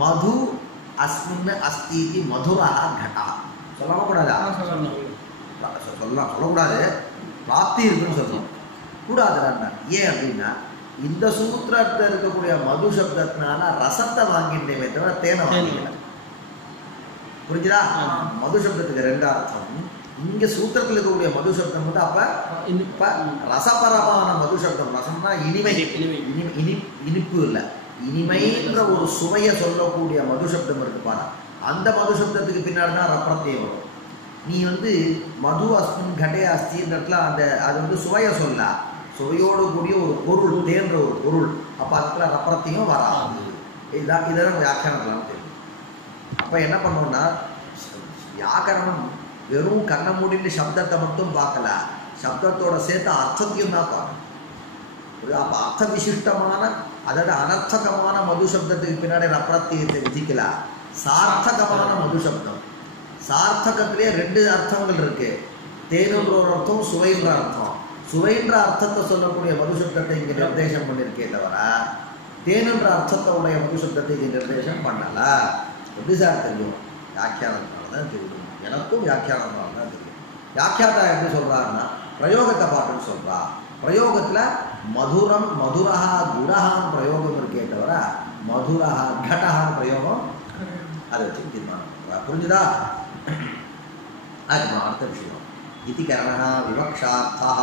மது அஸ்மின் அஸ்தி மதுரா கடா சொல்லக்கூடாதா? சொல்லக்கூடாது, பிராப்தி இருக்குன்னு சொல்லணும் கூடாதுடாண்டா. ஏன் அப்படின்னா இந்த சூத்திரத்தில் இருக்கக்கூடிய மது சப்தத்தினால ரசத்தை வாங்கிட்டேமே தவிர தேனை வாங்கிக்கல. புரிஞ்சுதா? மது சப்தத்துக்கு ரெண்டு அர்த்தம். இங்க சூத்திரத்தில் இருக்கக்கூடிய மது சப்தம் வந்து அப்ப ரசபரமான மது சப்தம். ரசம்னா இனிமை, இனிப்பு இல்லை, இனிமைன்ற ஒரு சுவையை சொல்லக்கூடிய மது சப்தம் இருக்கு பாரு. அந்த மது சப்தத்துக்கு பின்னாடி தான் ரப்பிரத்தியம் வரும். நீ வந்து மது அஸ்மின் கடே அஸ்தின்றதுல அந்த அது வந்து சுவையை சொல்ல, சுவையோடு கூடிய ஒரு பொருள், தேன்ற ஒரு பொருள். அப்போ அதுக்குள்ள ரப்பிரத்தியம் வராது. இதுதான் இதெல்லாம் வியாக்கியானத்துலாம் தெரியும். அப்போ என்ன பண்ணோம்னா வியாக்கரணம் வெறும் கண்ண மூடின்னு சப்தத்தை மட்டும் பார்க்கல, சப்தத்தோட சேர்த்து அர்த்தத்தையும் தான் பார்க்கணும். அப்போ அர்த்த விசிஷ்டமான, அதாவது அனர்த்தகமான மது சப்தத்துக்கு பின்னாடி ரப்பிரத்தியத்தை விதிக்கல. சார்த்தகமான மது சப்தம், சார்த்தகத்திலே ரெண்டு அர்த்தங்கள் இருக்கு. தேனுன்ற ஒரு அர்த்தம், சுவைன்ற அர்த்தம். சுவைன்ற அர்த்தத்தை சொல்லக்கூடிய மது சப்தத்தை இங்கே நிர்தேசம் பண்ணியிருக்கே தவிர தேனுன்ற அர்த்தத்தை உடைய மது சப்தத்தை இங்கே நிர்தேசம் பண்ணல. எப்படி சார் தெரியும்? வியாக்கியானத்தினால தான் தெரியும். எனக்கும் வியாக்கியானத்தினால தான் தெரியும். வியாக்கியாதா எப்படி சொல்றாருன்னா பிரயோகத்தை பாட்டுன்னு சொல்றா. பிரயோகத்துல மதுரம் மதுரஹா குடஹான்னு பிரயோகம் இருக்கே தவிர மதுரஹா கடஹான்னு பிரயோகம் அதை வச்சு தீர்மானம். புரிஞ்சுதா? அதுக்கு அடுத்த விஷயம் इति करणः विवक्षार्थः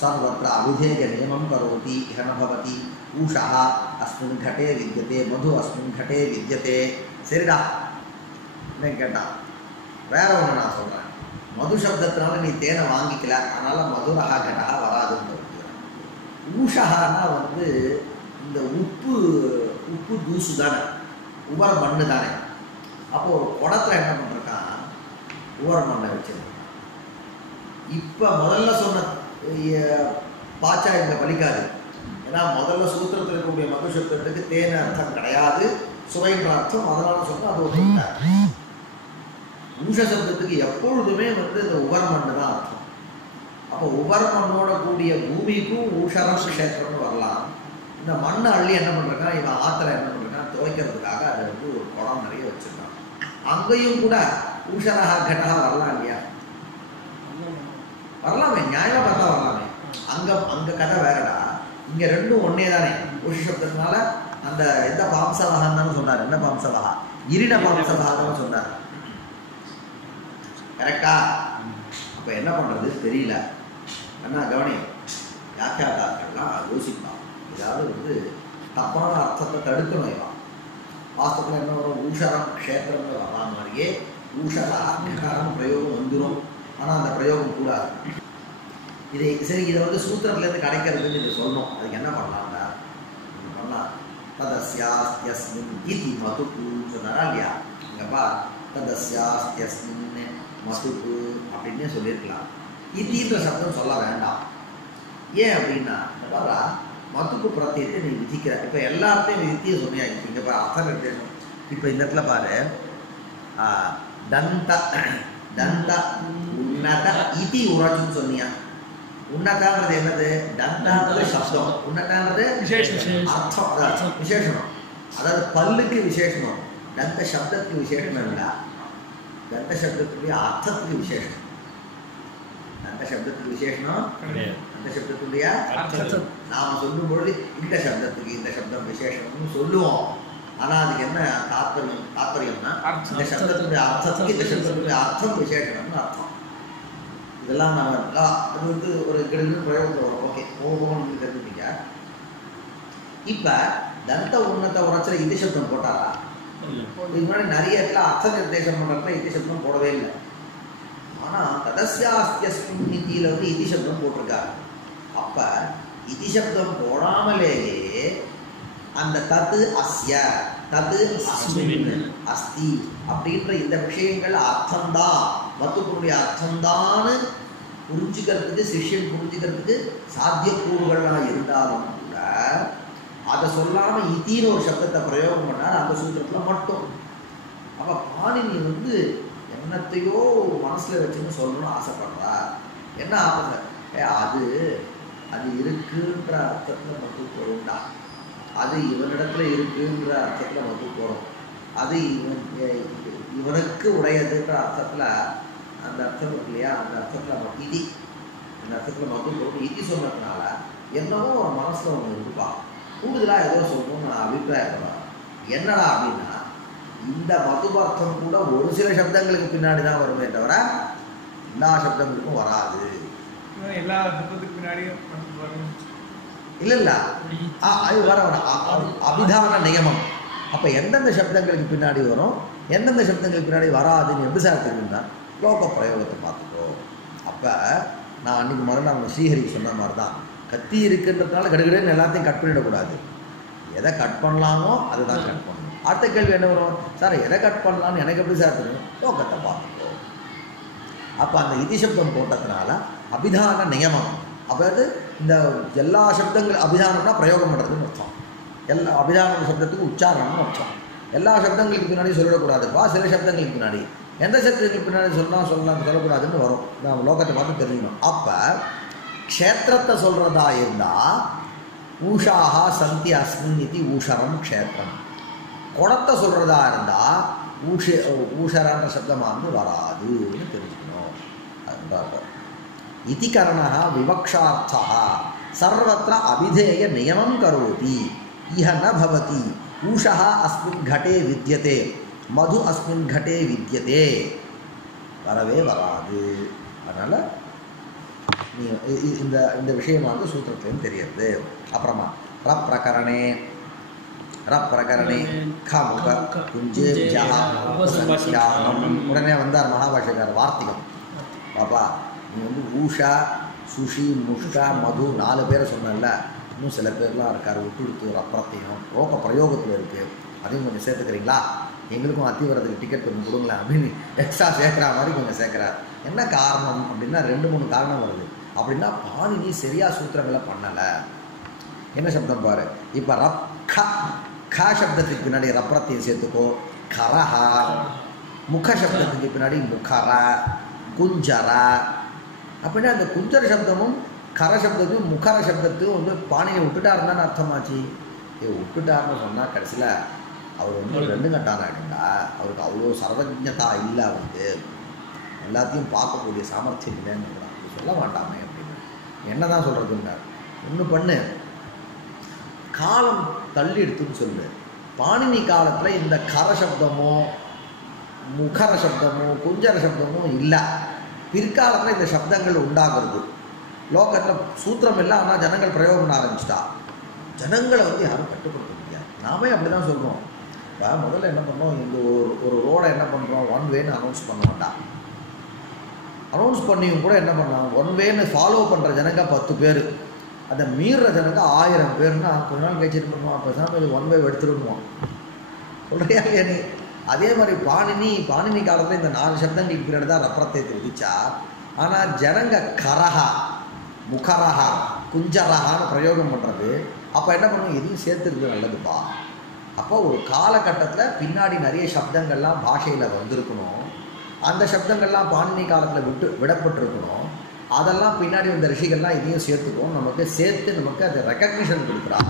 सर्वत्र अविधेय नियमं करोति इह न भवति. उषः अस्मिन् घटे विद्यते, मधु अस्मिन् घटे विद्यते. சரிடா என்ன கேட்டான், வேற ஒன்று நான் சொல்கிறேன். மது சப்தத்தினால நீ தேனை வாங்கிக்கல, அதனால் மதுரஹா கடஹா வராதுன்னு சொல்கிறேன். ஊஷகான்னா வந்து இந்த உப்பு தூசு தானே, உபர மண்ணு தானே. அப்போது ஒரு குடத்தில் என்ன பண்ணிருக்கான், உபர மண்ணை வச்சிருக்கான். இப்போ முதல்ல சொன்ன பாச்சா இங்கே பலிக்காது. ஏன்னா முதல்ல சூத்திரத்தில் இருக்கக்கூடிய மது சப்தத்துக்கு தேன அர்த்தம் கிடையாது, சுவைன்ற அர்த்தம். அதனால சொன்னால் அது ஒரு ஊஷ சப்தத்துக்கு எப்பொழுதுமே வந்து இந்த உபர்மண்ணு தான் அர்த்தம். அப்போ உபர்மண்ணோட கூடிய பூமிக்கும் ஊஷரம் கஷேத்திரம்னு வரலாம். இந்த மண்ணை அள்ளி என்ன பண்ணுறான் இவன் ஆற்றுல என்ன பண்ணுறான், துவைக்கிறதுக்காக அதை வந்து ஒரு குடம் நிறைய வச்சுருக்கான். அங்கேயும் கூட ஊஷரஹா கடஹா வரலாம் இல்லையா? வரலாமே, நியாயமாக பார்த்தா வரலாமே. அங்கே கதை வேறடா, இங்கே ரெண்டும் ஒன்னே தானே. ஊஷ சப்தத்தினால அந்த எந்த பாம்சவகான்னு தானே சொன்னார். என்ன பாம்சவகா? இரிட பாம்சவகான்னு சொன்னார். கரெக்டா? அப்போ என்ன பண்ணுறது தெரியல. என்ன கவனி, வியாக்கியாதாக்கள்லாம் யோசிப்பான். ஏதாவது வந்து தப்பான அர்த்தத்தை தடுக்கணும். இவன் வாஸ்தவத்தில் என்ன வரும், ஊஷரம் க்ஷேத்திரம்னு வரா மாதிரியே ஊஷரம் பிரயோகம் வந்துடும். ஆனால் அந்த பிரயோகம் கூடாது. சரி, இதை வந்து சூத்திரத்துலேருந்து கிடைக்கிறதுன்னு இது சொல்லணும். அதுக்கு என்ன பண்ணலாம்டா, பண்ணலாம். ததஸ்யாஸ்தியஸ்மின் இதி மதுக்குன்னு சொன்னாரா இல்லையா? இங்கப்பா ததஸ்யாஸ்தியஸ்மின் மதுக்கு அப்படின்னே சொல்லியிருக்கலாம். இத்தின்ற சப்தம் சொல்ல வேண்டாம். ஏன் அப்படின்னா பாரா மதுக்கு பிரத்தியத்தை நீ விதிக்கிற. இப்போ எல்லாத்தையும் விதித்திய சொன்னியா? இங்கே பாரு அர்த்தம் நிர்தேசம். இப்போ இந்த இடத்துல பாரு, தந்த தந்த உன்னத இதி உரச்சுன்னு சொன்னியா? உன்னதான்றது என்னது? தந்தான்றது சப்தம், உன்னதான்றது அர்த்தம், விசேஷனம். அதாவது பல்லுக்கு விசேஷனம், தந்த சப்தத்துக்கு விசேஷனம் இல்லை. தந்த சப்தத்துடைய அர்த்தத்துக்கு விசேஷம். அந்த சப்தத்துக்கு விசேஷனம் கிடையாது. அந்த சப்தத்துடைய அர்த்தம். நாம் சொல்லும் பொழுது இந்த சப்தத்துக்கு இந்த சப்தம் விசேஷம்னு சொல்லுவோம். ஆனால் அதுக்கு என்ன தாத்பரியம்னா இந்த சப்தத்துடைய அர்த்தத்துக்கு இந்த சப்தத்துடைய அர்த்தம் விசேஷம்னு அர்த்தம். இதெல்லாம் நம்ம அது வந்து ஒரு கிடங்கு பிரயோகத்தில் வரும். ஓகே ஓகோன்னு தெரிஞ்சுப்பீங்க. இப்போ தந்த உன்னத உரத்தில் இது சப்தம் போட்டாரா? இதுக்கு முன்னாடி நிறைய இடத்துல அர்த்த நிர்தேசம் பண்ணுறதுல இது சப்தம் போடவே இல்லை. ஆனால் ததஸ்யாஸ்தியஸ்மின் நிதியில் வந்து இதி சப்தம் போட்டிருக்காரு. அப்போ இதி சப்தம் போடாமலேயே அந்த தத்து அஸ்ய தத்து அஸ்மின் அஸ்தி அப்படின்ற இந்த விஷயங்கள் அர்த்தம்தான், மத்துக்குடைய அர்த்தம்தான்னு புரிஞ்சுக்கிறதுக்கு சிஷ்யன் புரிஞ்சுக்கிறதுக்கு சாத்தியக்கூறுகளாக இருந்தாலும் கூட அதை சொல்லாமல் இத்தின்னு ஒரு சப்தத்தை பிரயோகம் பண்ணார் அந்த சூத்திரத்தில் மட்டும். அப்போ பாணினி வந்து என்னத்தையோ மனசில் வச்சுன்னு சொல்லணும்னு ஆசைப்படுறார். என்ன ஆசை? அது இருக்குன்ற அர்த்தத்தில் மட்டும் போடும்டா, அது இவனிடத்துல இருக்குன்ற அர்த்தத்தில் மட்டும் போடும், அது இவனுக்கு உடையதுன்ற அர்த்தத்தில் அந்த அர்த்தம் இருக்கு இல்லையா, அந்த அர்த்தத்தில் இதி அந்த அர்த்தத்தில் மட்டும் போடும். இதி சொன்னதுனால என்னவோ ஒரு மனசில் ஒன்று இருப்பா, கூடுதலாக ஏதோ சொல்லணும்னு நான் அபிப்பிராயப்படுறேன். என்னடா அப்படின்னா இந்த மதுபார்த்தம் கூட ஒரு சில சப்தங்களுக்கு பின்னாடி தான் வருமே தவிர எல்லா சப்தங்களுக்கும் வராது. எல்லா சப்தத்துக்கு பின்னாடியும் இல்லை இல்லை அது வர அபிதான நியமம். அப்போ எந்தெந்த சப்தங்களுக்கு பின்னாடி வரும் எந்தெந்த சப்தங்களுக்கு பின்னாடி வராதுன்னு எப்படி சார் தெரியும்னா லோக பிரயோகத்தை பார்த்துக்கோ. அப்போ நான் அன்றைக்கி முதல்ல அவங்க ஸ்ரீஹரி சொன்ன மாதிரி தான், கத்தி இருக்குன்றதுனால கடுகடுன்னு எல்லாத்தையும் கட் பண்ணிடக்கூடாது. எதை கட் பண்ணலாமோ அதை தான் கட் பண்ணணும். அடுத்த கேள்வி என்ன வரும்? சார் எதை கட் பண்ணலான்னு எனக்கு எப்படி சார் தெரியும்? லோகத்தை பார்த்துக்கோ. அப்போ அந்த இதி சப்தம் போட்டதுனால அபிதான நியமம். அதாவது இந்த எல்லா சப்தங்கள் அபிதானம்னா பிரயோகம் பண்ணுறதுன்னு அர்த்தம். எல்லா அபிதான சப்தத்துக்கு உச்சாரணம்னு அர்த்தம். எல்லா சப்தங்களுக்கு பின்னாடி சொல்லிடக்கூடாதுப்பா, சில சப்தங்களுக்கு பின்னாடி எந்த சப்தங்களுக்கு பின்னாடி சொல்லக்கூடாதுன்னு வரும். நம்ம லோகத்தை பார்த்து தெரிஞ்சுக்கணும். அப்போ க்ஷேத்திரத்தை சொல்கிறதா இருந்தால் ஊஷாக சந்தி அஸ்மின் இது ஊஷரம் க்ஷேத்திரம். குடத்தை சொல்கிறதா இருந்தால் ஊஷரான்ற சப்தமாக வந்து வராதுன்னு தெரிஞ்சுக்கணும். அதுதான் இதி கரணः விவக்ஷார்த்தः சர்வத்திர அபிதேய நியமம் கரோதி இஹ ந பவதி ஊஷः அஸ்மின் घटे வித்யதே மது அஸ்மின் घटे வித்யதே, வரவே வராது. அதனால் நீ இந்த இந்த விஷயமானது சூத்திரத்துலேயும் தெரியுது. அப்புறமா ரப்பிரகரணே கமுக குஞ்சேபியः உபசம்பாஷணம். உடனே வந்தார் மகாபாஷ்யக்காரர் வார்த்திகம். பாப்பா நீ வந்து ஊஷா சுஷி முஷ்கா மது 4 பேரை சொன்னல, இன்னும் சில பேர்லாம் இருக்கார் விட்டுடுத்து ரப்பிரத்தையும் ரோக பிரயோகத்தில் இருக்குது, அதையும் கொஞ்சம் சேர்த்துக்கிறீங்களா? எங்களுக்கும் அத்திவரத்துக்கு டிக்கெட் கொஞ்சம் கொடுங்களேன் அப்படின்னு எக்ஸ்ட்ரா சேர்க்குற மாதிரி கொஞ்சம் சேர்க்குறார். என்ன காரணம் அப்படின்னா 2-3 காரணம் வருது. அப்படின்னா பாணினி சரியாக சூத்திரங்களை பண்ணலை. என்ன சப்தம் பாரு, இப்போ க சப்தத்துக்கு பின்னாடி ரப்பிரத்தையும் சேர்த்துக்கோ, கரஹா. முக சப்தத்துக்கு பின்னாடி முகர குஞ்சர. அப்படின்னா அந்த குஞ்சர சப்தமும் கர சப்தத்தையும் முகர சப்தத்தையும் வந்து பாணியை விட்டுட்டாருந்தான்னு அர்த்தமாச்சு. விட்டுட்டாருன்னு சொன்னால் கடைசியில் அவர் வந்து 2 கட்டான ஆகிடுங்களா? அவருக்கு அவ்வளோ சர்வஜதா இல்லை, அவருக்கு எல்லாத்தையும் பார்க்கக்கூடிய சாமர்த்தியம் இல்லைன்னு அப்படி சொல்ல மாட்டாமே அப்படின்னு. என்ன தான் சொல்கிறதுன்னார், ஒன்று பண்ணு, காலம் தள்ளி எடுத்துன்னு சொல்லு. பாணினி காலத்தில் இந்த கர சப்தமோ முகர சப்தமோ குஞ்சர சப்தமோ இல்லை. பிற்காலத்தில் இந்த சப்தங்கள் உண்டாகிறது. லோகத்தில் சூத்திரம் இல்லை, ஆனால் ஜனங்கள் பிரயோகம் பண்ண ஆரம்பிச்சிட்டா. ஜனங்களை வந்து யாரும் கட்டுப்படுத்த முடியாது. நாமே அப்படி தான் சொல்கிறோம். இப்போ முதல்ல என்ன பண்ணுறோம், இந்த ஒரு ரோடை என்ன பண்ணுறோம், 1 வேன்னு அனௌன்ஸ் பண்ண மாட்டான். அனௌன்ஸ் பண்ணியும் கூட என்ன பண்ணாங்க, 1 வேன்னு ஃபாலோ பண்ணுற ஜனங்க 10 பேர், அதை மீறுற ஜனங்க 1000 பேர்னா கொஞ்ச நாள் கழிச்சிட்டு பண்ணுவோம். அப்போ தான் இது 1 வே எடுத்துருவோம். சொல்கிறியா இல்லையா நீ? அதே மாதிரி பாணினி காலத்தில் இந்த 4 சப்தங்களுக்கு பின்னாடி தான் ரப்பிரத்தை விதிச்சா. ஆனால் ஜனங்க கரஹா முகரஹா குஞ்சரஹான்னு பிரயோகம் பண்ணுறது. அப்போ என்ன பண்ணுவோம், எதையும் சேர்த்துருக்கு நல்லதுப்பா. அப்போ ஒரு காலகட்டத்தில் பின்னாடி நிறைய சப்தங்கள்லாம் பாஷையில் வந்திருக்கணும். அந்த சப்தங்கள்லாம் பாணினி காலத்தில் விடப்பட்டிருக்கணும். அதெல்லாம் பின்னாடி வந்த ரிஷிகள்லாம் இதையும் சேர்த்துக்கும், நமக்கு சேர்த்து நமக்கு அதை ரெக்கக்னிஷன் கொடுக்குறா.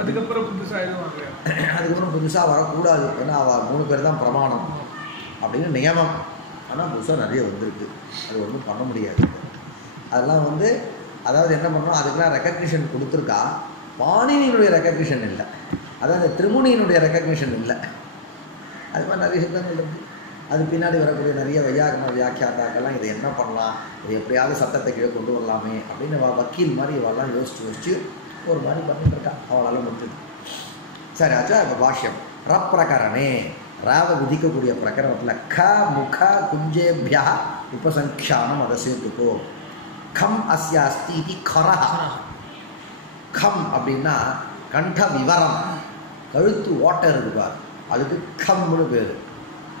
அதுக்கப்புறம் புதுசாக எதுவும் வரலையா? அதுக்கப்புறம் புதுசாக வரக்கூடாது, ஏன்னா அவள் 3 பேர் தான் பிரமாணம் அப்படின்னு நியமம். ஆனால் புதுசாக நிறைய வந்திருக்கு, அது ஒன்றும் பண்ண முடியாது. அதெல்லாம் வந்து அதாவது என்ன பண்ணுறோம், அதுக்கெல்லாம் ரெக்கக்னிஷன் கொடுத்துருக்கா. பாணினியினுடைய ரெக்கக்னிஷன் இல்லை, அதாவது திருமுனியினுடைய ரெக்கக்னிஷன் இல்லை. அது மாதிரி நிறைய சப்தங்கள் இருக்குது. அது பின்னாடி வரக்கூடிய நிறைய வையாகம வியாக்கியாத்தாக்கெல்லாம் இதை என்ன பண்ணலாம், இது எப்படியாவது சட்டத்தை கீழே கொண்டு வரலாமே அப்படின்னு வக்கீல் மாதிரி இவெல்லாம் யோசிச்சு ஒரு மாதிரி பண்ணிட்டு இருக்கா. அவளால் முடிஞ்சது. சரி ஆச்சா. இப்போ பாஷ்யம் ரப்பிரகரணே, ராவ விதிக்கக்கூடிய பிரகரணத்தில் க முக குஞ்சேபியா உபசங்கியானம் அதை சேர்த்துக்கோ. கம் அஸ்ய அஸ்தி இது கரஹ. கம் அப்படின்னா கண்ட விவரம், கழுத்து ஓட்டை இருக்குப்பார், அதுக்கு கம்னு பேர்.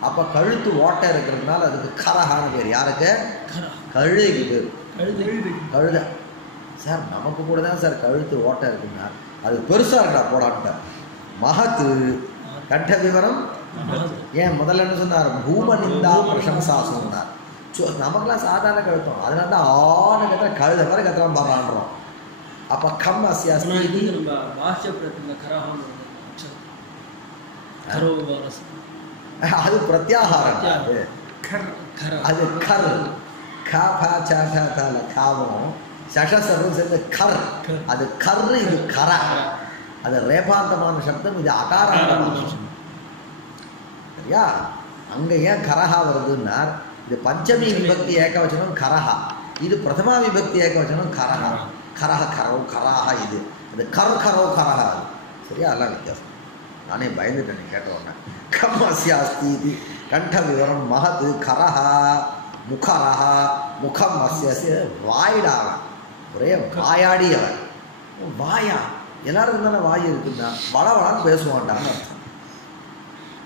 அப்போ கழுத்து ஓட்டை இருக்கிறதுனால அதுக்கு கரஹான்னு பேர். யாருக்கு? கழுதைக்கு பேர். கழுதை. சார் நமக்கு கூட தான் சார் கழுத்து ஓட்டை இருக்குன்னா அது பெருசாக இருக்கா போடான்ட்ட. மகத்து கண்ட விவரம். ஏன் முதல்ல என்ன சொன்னார்? பூமநிந்தா பிரசம்சா சொன்னார். நமக்குலாம் சாதாரண கழுத்தம், அதனால தான் ஆன கத்துற கழுத மாதிரி கத்துறான் பாடுறான்றோம். அப்போ கம் அஸ்ய அஸ்தி அது பிரத்யாகாரம். அது கர் கால காவம் சஷசர்வம் சேர்ந்து கர். அது கர், இது கர. அது ரேபாந்தமான சப்தம், இது அகாராந்தமான சப்தம். சரியா? அங்கே ஏன் கரஹா வருதுன்னா இது பஞ்சமி விபக்தி ஏகவச்சனம் கரஹா, இது பிரதமா விபக்தி ஏகவச்சனம் கரஹா. கரஹ கரோ கராஹா, இது அது கர் கரோ கரஹா. சரியா? அதெல்லாம் வித்தியாசம். நானே பயந்துட்டேன் நீ கேட்ட உடனே. கம் அஸ்ய அஸ்தி இது கண்ட விவரம் மகது கரஹா முகரஹா. முகம் அஸ்ய வாயிடாக, ஒரே வாயாடியவன். வாயா எல்லாருக்கும் தானே வாய் இருக்குன்னா வளவளான்னு பேசுவான்டான்னு அர்த்தம்.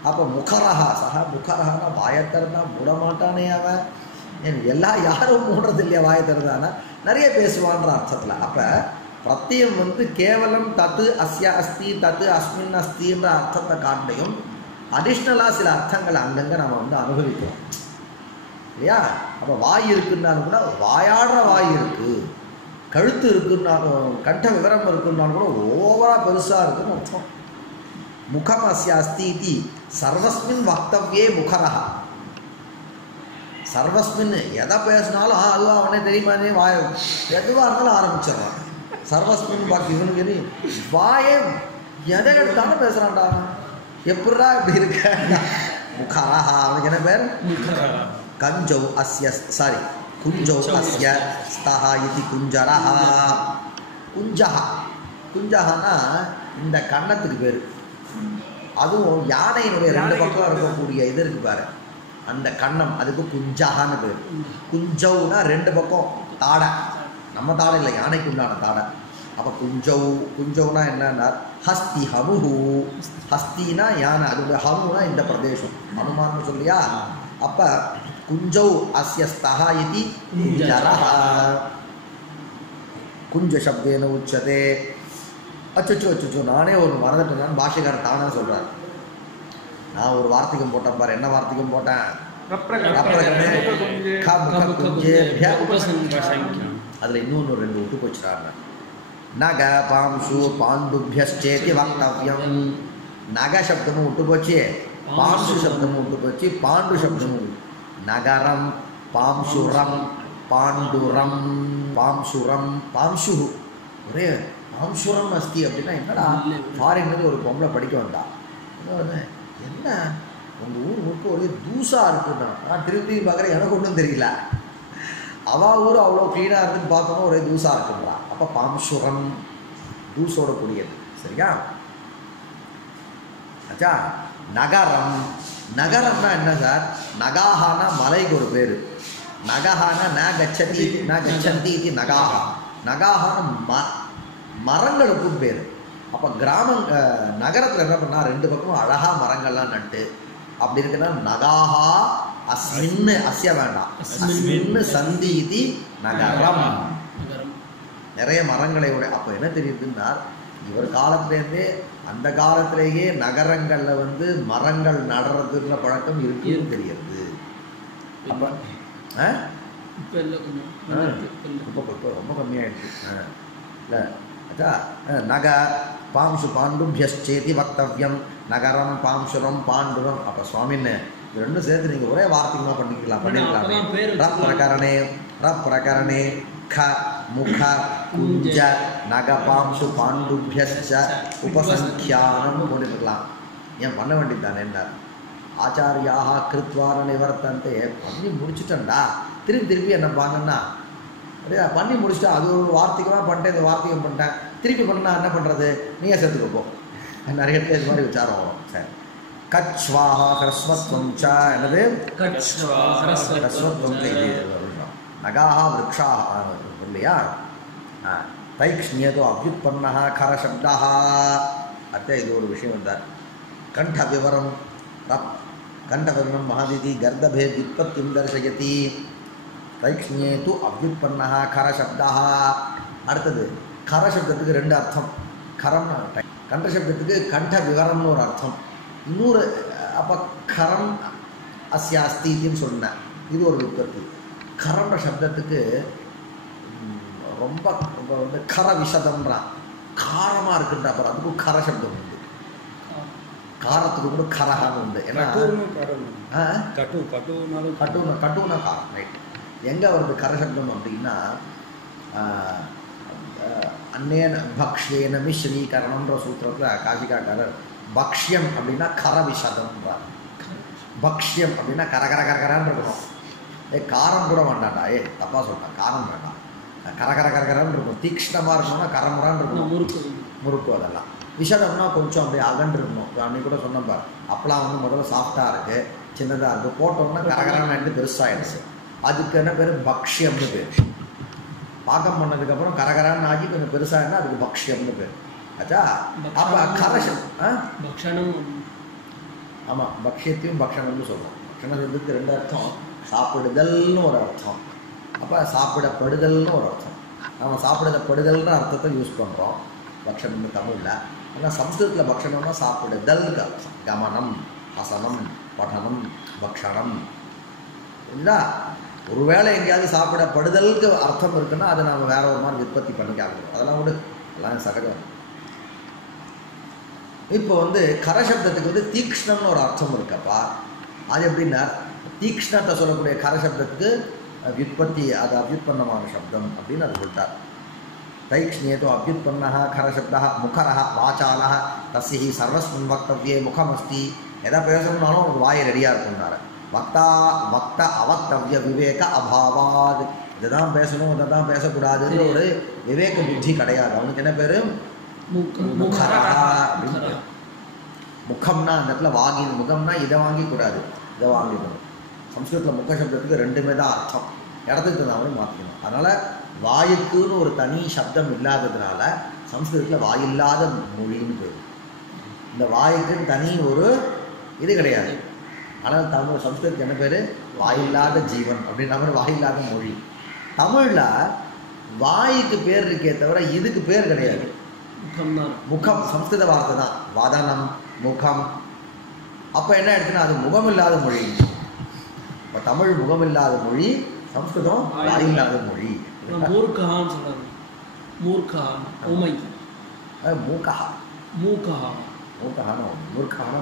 அப்போ முகரஹா சஹா முகரஹானா வாயை திறந்தா மூட மாட்டானே அவன். யாரும் மூடுறது இல்லையா வாயை திறந்தானா, நிறைய பேசுவான்ற அர்த்தத்தில். அப்போ பிரத்தியம் வந்து கேவலம் தத்து அஸ்ய அஸ்தி தத்து அஸ்மின் அஸ்தின்ற அர்த்தத்தை காண்டையும் அடிஷ்னலாக சில அர்த்தங்களை அங்கங்கே நம்ம வந்து அனுபவிக்கிறோம் இல்லையா? அப்போ வாய் இருக்குன்னாலும் கூட வாயாடுற வாய் இருக்குது, கழுத்து இருக்குன்னாலும் கண்ட விவரம் இருக்குன்னாலும் கூட ஓவராக பெருசாக இருக்குன்னு அர்த்தம். முகம் அஸ்ய அஸ்தி இது சர்வஸ்மின் வக்தவ்யே முகரஹா. சர்வஸ்மின் எதை பேசினாலும் அதுவா அவனே தெரியுமானே வாய எதுவாக இருந்தாலும் ஆரம்பிச்சிடறான். சர்வஸ்மின் பாக்கி இவனுக்கு வாயே எதை எடுத்தாலும் பேசுகிறான்டா. எப்படா இப்படி இருக்க? முகரஹா. அவனுக்கு என்ன பேர்? கஞ்சௌ அஸ்ய சாரி குஞ்சௌ அஸ்ய ஸ்தஹா இது குஞ்சரஹா. குஞ்சஹா. குஞ்சஹானா இந்த கன்னத்துக்கு பேர். அதுவும் யானையினுடைய ரெண்டு பக்கம் இருக்கக்கூடிய இது இருக்கு பாரு, அந்த கன்னம், அதுக்கு குஞ்சஹான்னு பேர். குஞ்சௌனா ரெண்டு பக்கம் தாடை, நம்ம தாடை இல்லை, யானைக்கு உண்டான தாடை. அப்போ குஞ்சௌ. குஞ்சௌனா என்னன்னா ஹஸ்தி ஹமுஹு. ஹஸ்தினா யானை, அதோட ஹமுனா இந்த பிரதேசம் ஹனுமான்னு சொல்லியா. அப்போ குஞ்சௌ அஸ்ய ஸ்தஹா இது குஞ்சரஹா. குஞ்ச சப்தேன உச்சதே. அச்சோ நானே ஒரு மறந்துட்டேன். பாஷைக்காரர் தானாக சொல்கிறார். நான் ஒரு வார்த்தைக்கும் போட்டேன் பாரு. என்ன வார்த்தைக்கும் போட்டேன்? அதில் இன்னொன்று ரெண்டு விட்டு போச்சுறாங்க. நக பாம்சு பாண்டுபியச்சேதி வக்தவ்யம். நக சப்தமும் விட்டு போச்சு, பாம்சு சப்தமும் விட்டு போச்சு, பாண்டு சப்தமும். நகரம் பாம்சுரம் பாண்டுரம் பாம்சுரம் பாம்சு. ஒரே பாம்சுரம் அஸ்தி அப்படின்னா என்னடா? ஃபாரின்லேருந்து ஒரு பொம்பளை படிக்க வந்தா. என்ன உங்கள் ஊர் முழுக்க ஒரே தூசாக இருக்குன்னா, நான் திரும்பி பார்க்குறேன், எனக்கு ஒன்றும் தெரியல. அவள் ஊர் அவ்வளோ க்ளீனாக இருக்குன்னு பார்க்கணும், ஒரே தூசாக இருக்குங்களா. அப்போ பாம்சுரம் தூசோட கூடியது. சரியா? ஆச்சா. நகரம். நகரம்னா என்ன சார்? நகாஹானா மலைக்கு ஒரு பேர். நகஹானா ந கச்சதி ந கச்சந்தி இது நகாஹா. நகாஹான மரங்களுக்கும் பேர். அப்போ நகரத்தில் என்ன பண்ணால் ரெண்டு பக்கமும் அழகாக மரங்கள்லாம் நட்டு அப்படி இருக்குன்னா நகாஹா அஸ்மின்னு அஸ்ய வேண்டாம், அஸ்மின்னு சந்தீதி நகரம். நிறைய மரங்களை உடைய. அப்போ என்ன தெரியுதுன்னா இவர் காலத்திலேருந்தே அந்த காலத்திலேயே நகரங்களில் வந்து மரங்கள் நடுறதுன்ற பழக்கம் இருக்குன்னு தெரியுது. அப்போ இப்போ ரொம்ப கம்மியாயிடுச்சு இல்லை. நக பாம்சு பாண்டுபியச்சேதி வக்தவ்யம். நகரம் பாம்சுரம் பாண்டுரம். அப்போ சுவாமின்னு இது ரெண்டும் சேர்த்து நீங்கள் ஒரே வார்த்தைகமாக பண்ணிக்கலாம். ரப்பிரகரணே ரப்பிரகரணே ख मुख कुंज नगपांशु पाण्डुभ्यश्च उपसंख्यानं போட்டுக்கலாம். ஏன் பண்ண வேண்டியது தானே என்ன ஆச்சாரியாக கிருத்வார நிவர்த்தன்ட்டு பண்ணி முடிச்சுட்டேன்டா திருப்பி என்ன பண்ணனா பண்ணி முடிச்சுட்டா அது ஒரு வார்த்தைகமாக பண்ணிட்டேன் இந்த வார்த்தைகம் பண்ணிட்டேன் திருப்பி பண்ணால் என்ன பண்ணுறது நீயே சேர்த்துக்க போ நிறைய பேர் இது மாதிரி விசாரம் வரும். சரி கச்வாஹா ஹ்ரஸ்வத்வம் ச என்னது ஹ்ரஸ்வத்வம் நகாஹா விருக்ஷாஹா இல்லையா தைக்ஷ்ணியதோ அபியுத்பன்னः கரசப்தः அத்தை இது ஒரு விஷயம் வந்தார் கண்ட விவரம் கண்டவர்ணம் மகாதிதி கர்தபே வித்பத்திம் தர்சயதி தைக்ஷ்ணியே து அபியுத்பன்னः கரசப்தः. அடுத்தது கரசப்தத்துக்கு ரெண்டு அர்த்தம் கரம் கண்ட சப்தத்துக்கு கண்ட விவரம்னு ஒரு அர்த்தம் இன்னொரு அப்போ கரம் அஸ்யாஸ்தின்னு சொன்னேன் இது ஒரு விற்பத்தி. கரம்ன்ற சப்தத்துக்கு ரொம்ப வந்து கர விஷதம்ன்றான் காரமாக இருக்குன்ற அப்புறம் அதுக்கும் கர சப்தம் உண்டு காரத்துக்கு கூட கரகான்னு உண்டு. ஏன்னா கட்டுனா காரம் ரைட். எங்கே வருது கரசப்தம் அப்படின்னா அன்னேன பக்ஷ்யேன மிஸ்ரீகரணம்ன்ற சூத்திரத்தில் காசிகாக்காரர் பக்ஷ்யம் அப்படின்னா கரவிஷதம்ன்றார். பக்ஷ்யம் அப்படின்னா கரகரன்னு இருக்கணும். காரம் கூட வேண்டாண்டா தப்பாக சொல்லிட்டான் காரம் வேண்டாம் கரகரன்னு இருக்கும். தீக்ஷ்ணமாக இருக்கணும்னா கரமுறான்னு இருக்கணும் முறுக்கு அதெல்லாம். விஷதம்னா கொஞ்சம் அப்படியே அகன்று இருக்கணும். அன்னைக்கு கூட சொன்னப்பா அப்பெல்லாம் வந்து முதல்ல சாஃப்டாக இருக்குது சின்னதாக இருக்குது போட்டோம்னா கரகரன்னு பெருசாகிடுச்சு அதுக்கு என்ன பேர் பக்ஷ்யம்னு பேர். பாகம் பண்ணதுக்கப்புறம் கரகரான்னு ஆகி கொஞ்சம் பெருசாகினா அதுக்கு பக்ஷ்யம்னு பேர் ஆச்சா. அப்போ கரசம் ஆமாம் பக்ஷியத்தையும் பக்ஷணம்னு சொல்லுவோம். பக்ஷணத்துக்கு ரெண்டு அர்த்தம் சாப்பிடுதல்னு ஒரு அர்த்தம் அப்போ சாப்பிடப்படுதல்னு ஒரு அர்த்தம். நம்ம சாப்பிடப்படுதல்னு அர்த்தத்தை யூஸ் பண்ணுறோம் பக்ஷணம்னு தமிழில். ஆனால் சம்ஸ்கிருதத்தில் பக்ஷணம்னா சாப்பிடுதல்னு அர்த்தம். கமனம் ஹசனம் படனம் பக்ஷணம் இல்லை. ஒருவேளை எங்கேயாவது சாப்பிடப்படுதலுக்கு அர்த்தம் இருக்குன்னா அதை நம்ம வேற ஒரு மாதிரி விற்பத்தி பண்ணிக்காங்க அதெல்லாம் கூட எல்லாம் சகஜம். இப்போ வந்து கரசப்தத்துக்கு வந்து தீக்ஷ்ணம்னு ஒரு அர்த்தம் இருக்கப்பா. அது எப்படின்னா தீக்ஷ்ணத்தை சொல்லக்கூடிய கரசப்தத்துக்கு விற்பத்தி அது அபியுத்பன்னமான சப்தம் அப்படின்னு அது சொல்லிட்டார். தைக்ஷ்ணியதோ அபியுத்பன்னः கரசப்தः முகரः வாசாலः தஸ்ய சர்வஸ்மின் வக்தவ்யே முகமஸ்தி. எதை பேசணும்னாலும் ஒரு வாய் ரெடியாக இருக்கும்னாரு. வக்த அவக்தவ்ய விவேக அபாவாத். இதுதான் பேசணும் இதை தான் பேசக்கூடாதுன்ற ஒரு விவேக புத்தி கிடையாது அவனுக்கு. என்ன பேர் முகரா அப்படின்னு. முகம்னா அந்த இடத்துல வாங்கி முகம்னா இதை வாங்கிக்கூடாது இதை வாங்கிக்கணும். சம்ஸ்கிருதத்தில் முக சப்தத்துக்கு ரெண்டுமே தான் அர்த்தம் இடத்துக்கு தகுந்த மாற்றிக்கணும். அதனால் வாயுக்குன்னு ஒரு தனி சப்தம் இல்லாததுனால சம்ஸ்கிருதத்தில் வாயில்லாத மொழின்னு பேர். இந்த வாயுக்குன்னு தனி ஒரு இது கிடையாது. ஆனால் தமிழ் சம்ஸ்கிருதத்துக்கு என்ன பேர் வாயில்லாத ஜீவன் அப்படின்ற மாதிரி வாயில்லாத மொழி. தமிழில் வாய்க்கு பேர் இருக்கே தவிர இதுக்கு பேர் கிடையாது. முகம் சம்ஸ்கிருத வார்த்தை தான் வதனம் முகம். அப்போ என்ன எடுத்துன்னா அது முகமில்லாத மொழி. இப்போ தமிழ் முகமில்லாத மொழி சம்ஸ்கிருதம் வாயில்லாத மொழி. மூர்க்கஹான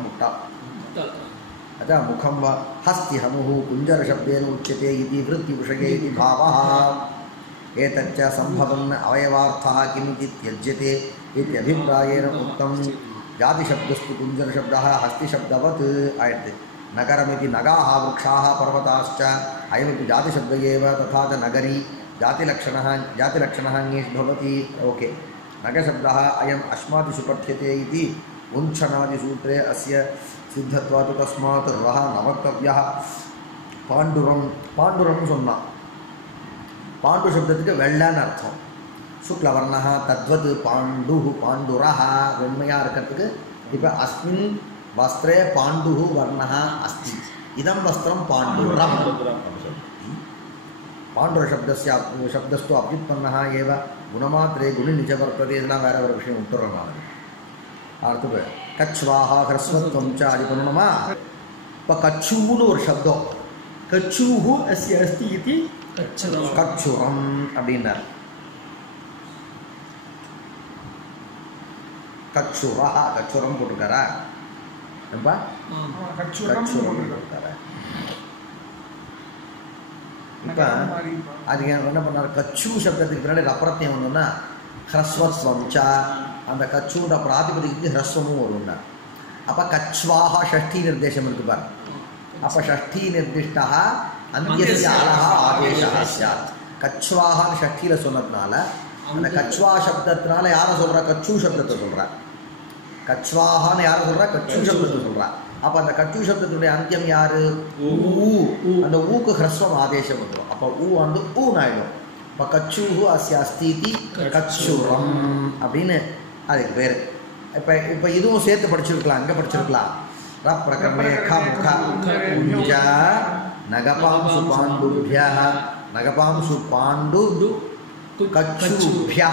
முட்டா. अतः मुखं वा हस्ति हनुः कुञ्जरशब्देन उच्यते इति वृत्तिविषये इति भावः. एतच्च सम्भवन् अवयवार्थः किमिति त्यज्यते इत्यभिप्रायेण उक्तं. जातिशब्दस्तु कुञ्जरशब्दः हस्तिशब्दवत् आयते. नगरमिति नगाः वृक्षाः पर्वताश्च अयमिति जातिशब्द एव. तथा च नगरी जातिलक्षणः ङेषु भवति. ओके नगरशब्दः अयम् अस्मादिषु पठ्यते इति उञ्छनादिसूत्रे अस्य सिद्धत्वात् तस्मात् रः नवक्तव्यः. பாண்டுரம் சொன்னான். பாண்டு சப்தத்துக்கு வெள்ளைன்னு அர்த்தம். சுக்லவர்ணः தத்வத் பாண்டுः பாண்டுரः வெண்மையாக இருக்கிறதுக்கு. இப்போ அஸ்மின் வஸ்திரே பாண்டுः வர்ணः अस्ति இதம் வஸ்திரம் பாண்டுரம். பாண்டுர शब्दस्तु अभ्युत्पन्नः एव गुणमात्रे गुणनिज वर्तते. இதெல்லாம் வேற ஒரு விஷயம் விட்டுறோம். நான் அடுத்து கச்வாஹா ஹ்ரஸ்வத்வம் ச அது பண்ணணுமா. இப்போ கச்சூன்னு ஒரு சப்தம் கச்சூஹு அஸ்ய அஸ்தி இதி கச்சுரம் அப்படின்னார். கச்சுரா கச்சுரம் போட்டிருக்காரா கச்சுரம் போட்டிருக்காரா. இப்போ அதுக்கு என்ன பண்ணார், கச்சு சப்தத்துக்கு பின்னாடி ரப்பரத்தையும் ஒன்றுன்னா ஹ்ரஸ்வஸ்வம் ச, அந்த கச்சுன்ற பிராதிபதிக்கு ஹ்ரஸ்வமும் வரும்னா. அப்போ கச்வாக ஷஷ்டி நிர்தேசம் இருக்கு பாரு. அப்போ ஷஷ்டி நிர்திஷ்டா அந்தியஸ்ய அலஹ ஆதேசः ஸ்யாத். கச்வாகான்னு ஷஷ்டியில் சொன்னதுனால அந்த கச்வா சப்தத்தினால யாரை சொல்கிறா, கச்சு சப்தத்தை சொல்கிறா. கச்வாகான்னு யாரை சொல்கிறா, கச்சு சப்தத்தை சொல்கிறா. அப்போ அந்த கச்சு சப்தத்துடைய அந்தியம் யாரு, ஊ. அந்த ஊக்கு ஹ்ரஸ்வம் ஆதேசம் வந்துடும். அப்போ ஊ வந்து ஊன்னு ஆயிடும். இப்போ கச்சூஹு அஸ்ய அஸ்தீதி கச்சுரம் அப்படின்னு அதுக்கு பேர். இப்போ இதுவும் சேர்த்து படிச்சிருக்கலாம். எங்கே படிச்சிருக்கலாம், ரப்ரகமே கமுக குஞ்ச நகபாம்சு பாண்டுபிய நகபாம்சு பாண்டு கச்சுபியா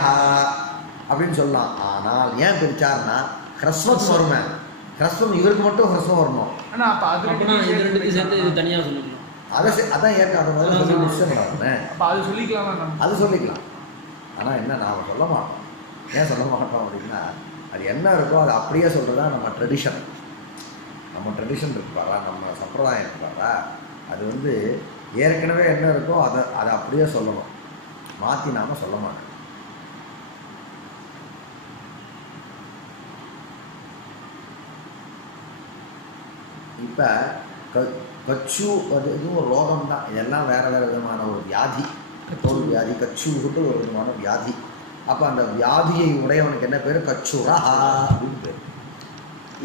அப்படின்னு சொல்லலாம். ஆனால் ஏன் பிரிச்சார்னா ஹ்ரஸ்வம் வருமே, ஹ்ரஸ்வம் இவருக்கு மட்டும் ஹ்ரஸ்வம் வரணும். ஆனால் அப்போ அது ரெண்டுத்தையும் சேர்த்து இது தனியாக சொல்லிக்கலாம். அதான் ஏற்க அதை முதல்ல சொல்லி முடிச்சுக்கலாம்னே. அப்போ அது சொல்லிக்கலாம், அது சொல்லிக்கலாம். ஆனால் என்ன நாம் சொல்ல மாட்டோம். ஏன் சொல்ல மாட்டோம் அப்படின்னா, அது என்ன இருக்கோ அது அப்படியே சொல்கிறது தான் நம்ம ட்ரெடிஷன். நம்ம ட்ரெடிஷன் இருப்பாரா, நம்ம சம்பிரதாயம் இருப்பாரா, அது வந்து ஏற்கனவே என்ன இருக்கோ அதை அப்படியே சொல்லணும், மாற்றி நாம் சொல்ல மாட்டோம். இப்போ கச்சு அது இதுவும் ஒரு ரோகம் தான். இதெல்லாம் வேறு வேறு விதமான ஒரு வியாதி, தோல் வியாதி. கச்சுக்கிட்டு ஒரு விதமான வியாதி. அப்போ அந்த வியாதியை உடையவனுக்கு என்ன பேர், கச்சுரா அப்படின்னு பேர்.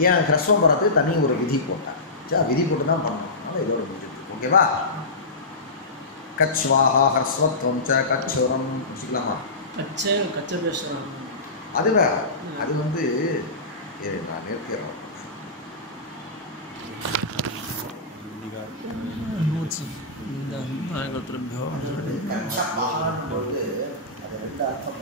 ஏன் ஹ்ரஸ்வம் வரத்துக்கு தனி ஒரு விதி போட்டான். சரி, விதி போட்டு தான் பண்ணணும். அதனால் இதோட முடிஞ்சிருக்கு. ஓகேவா. கச்வாஹா ஹ்ரஸ்வத்வம் ச கச்சுரம் வச்சுக்கலாமா. கச்ச பேசுகிறாங்க. அது வேற. அது வந்து நான் நிறுத்திடுறேன். இந்த நாயகத்திரभ्यो கச்ச மகான் போது அது ரெண்டு அர்த்தம்.